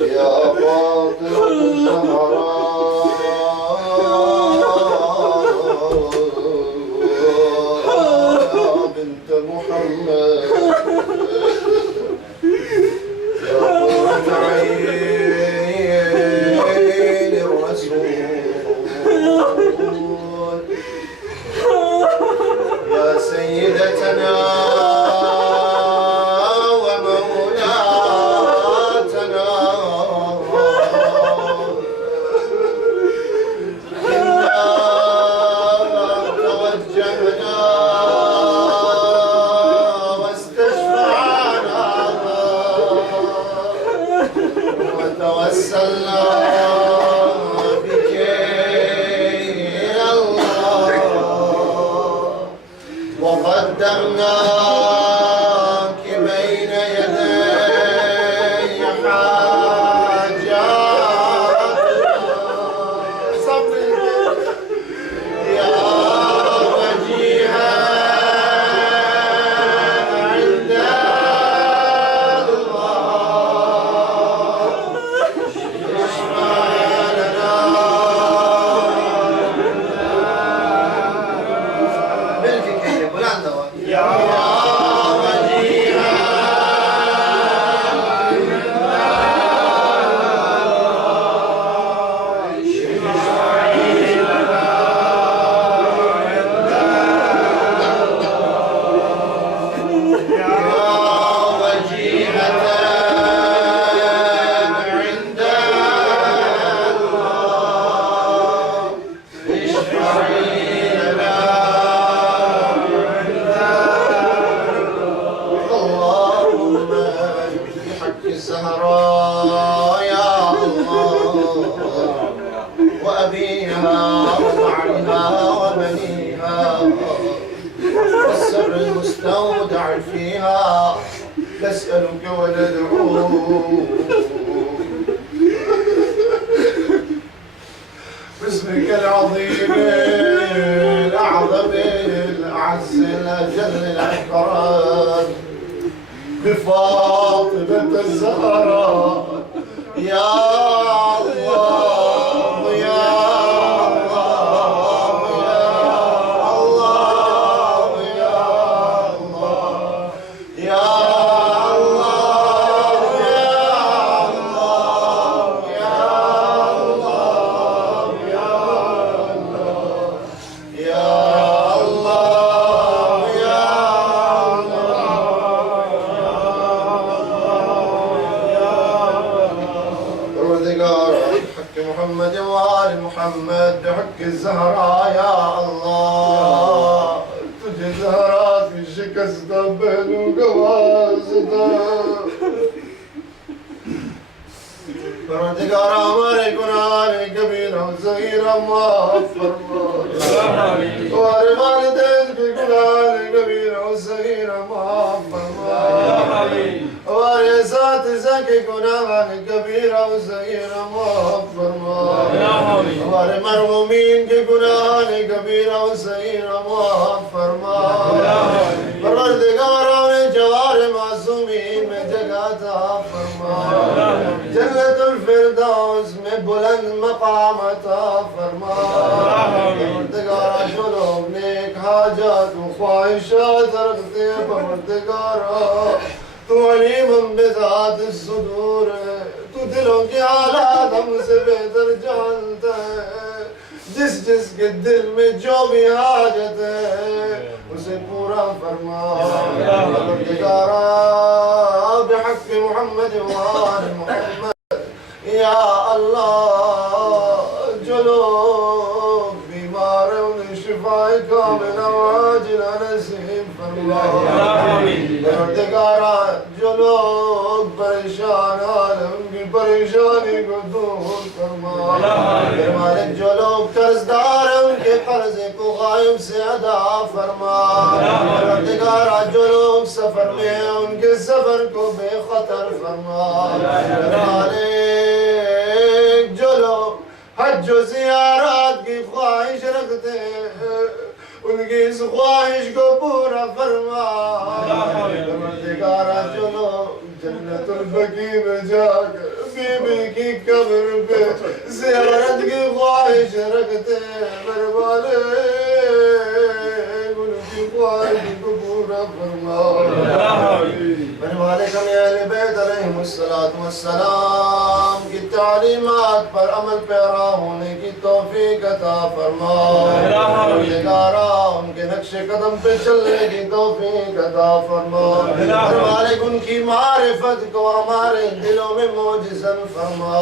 يا فاطمة الزهراء بلغناك بين يدي حاجاتنا يا وجيها عند الله اشفع لنا ملكك يا بلند يا وجيها اللهم بحق الزهراء يا الله وأبيها وبعلها وبنيها والسر المستودع فيها نسألك وندعوك باسمك العظيم الأعظم الأعز الأجل الأكرم بفاطمة الزهراء يا الله يا الله يا الله يا الله يا الله يا الله يا الله يا پروردگار حق محمد وآل محمد بحق الزهراء يا الله تجھے زہرا کی شکست پہلو گوازدہ پروردگار ہمارے گناہ کبیرہ و صغیرہ معاف فرما ہمارے والدین کے گناہ کبیرہ و صغیرہ معاف فرما ہمارے اساتذہ کے گناہ کبیرہ و صغیرہ معاف فرما ہمارے مرحومین کے گناہ کبیرہ و صغیرہ معاف فرما پروردگار ہمیں جوار معصومین میں جگہ عطا فرما جنت الفردوس میں بلند مقام عطا فرما پروردگار جو لوگ نیک حاجات و خواہشات رکھتے ہیں پروردگار تو علیم بذات الصدور ہے تو دلوں کے حالات ہم سے بہتر جانتا ہے جس جس کے دل میں جو بھی حاجت ہے اسے پورا فرما پروردگار بحق محمد وآل محمد یا اللہ جو لوگ بیمار ہیں انہیں شفاء کاملہ عاجلہ نصیب فرما پروردگار جو لوگ پریشان حال ہیں ان کی پریشانی کو دور فرما میرے مالک جو لوگ قرضدار ہیں ان کے قرضے کو غائب سے ادا فرما پروردگار جو لوگ سفر میں ہیں ان کے سفر کو بے خطر فرما میرے مالک جو لوگ حج و زیارات کی خواہش رکھتے ہیں ان کی اس خواہش کو پورا فرما پروردگار جو لوگ جنت البقیع میں جا کر بی بی کی قبر پہ زیارت کی خواہش رکھتے ہیں میرے مالک ان کی خواہش کو پورا فرما میرے مالک ہمیں اہل بیت علیہم السلام کی تعلیمات پر عمل پیرا ہونے کی توفیق عطا فرما پروردگارا ان کے نقش قدم پہ چلنے کی توفیق عطا فرما میرے مالک ان کی معرفت کو ہمارے دلوں میں معجزن فرما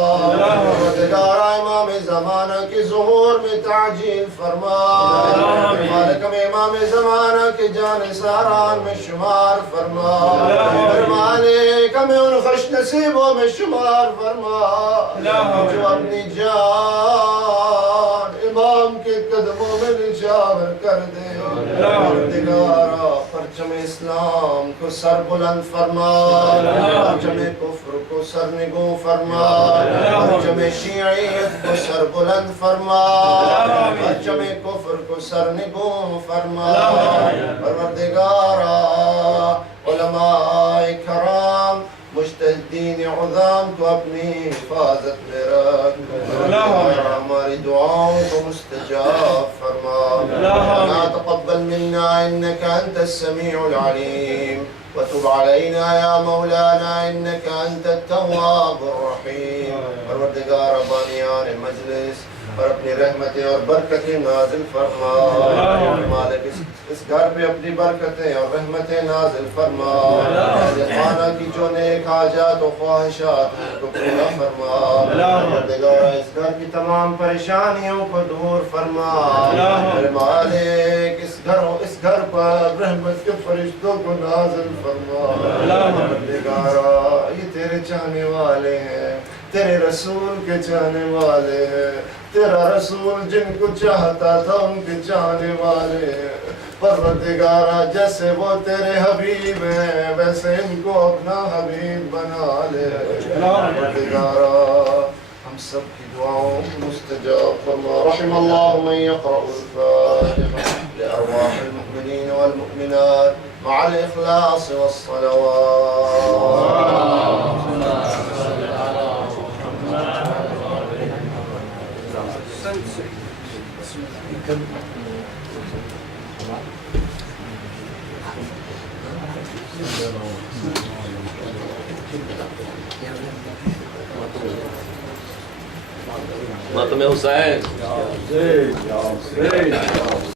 پروردگارا امام زمانہ کی ظہور میں تعجیل فرما میرے مالک ہمیں امام زمانہ کے جانثاران میں شمار فرما میرے مالک ہمیں ان خوش نصیبوں میں شمار فرما جو اپنی جان امام کے قدموں میں نچھاور کر دے پروردگارا پرچم اسلام کو سر بلند فرما پرچم کفر کو سرنگوں فرما پرچم شیعیت کو سر بلند فرما پرچم کفر کو سرنگوں فرما پروردگارا علماء کرام مجتہدین عظام کو اپنی حفاظت میں رکھ ہماری دعاؤں کو مستجاب فرما ربنا تقبل منا انك انت السميع العليم وتب علينا يا مولانا انك انت التواب الرحيم پروردگار بانیان مجلس اور اپنی رحمتیں اور برکتیں نازل فرما مالک اس گھر پہ اپنی برکتیں اور رحمتیں نازل فرما خانہ کی جو نیک حاجات و خواہشات ان کو پورا فرما پروردگار اس گھر کی تمام پریشانیوں کو دور فرما میرے مالک اس گھر پر رحمت کے فرشتوں کو نازل فرما پروردگار یہ تیرے چاہنے والے ہیں تیرے رسول کے چاہنے والے ہیں تیرا رسول جن کو چاہتا تھا ان کے چاہنے والے ہیں پروردگارا جیسے وہ تیرے حبیب ہیں ویسے ان کو اپنا حبیب بنا لے پروردگارا ہم سب کی دعاؤں مستجاب فرما رحم اللہ من یقرأ الفاتحہ لأرواح المؤمنین والمؤمنات مع الإخلاص والصلوات ماتم حسین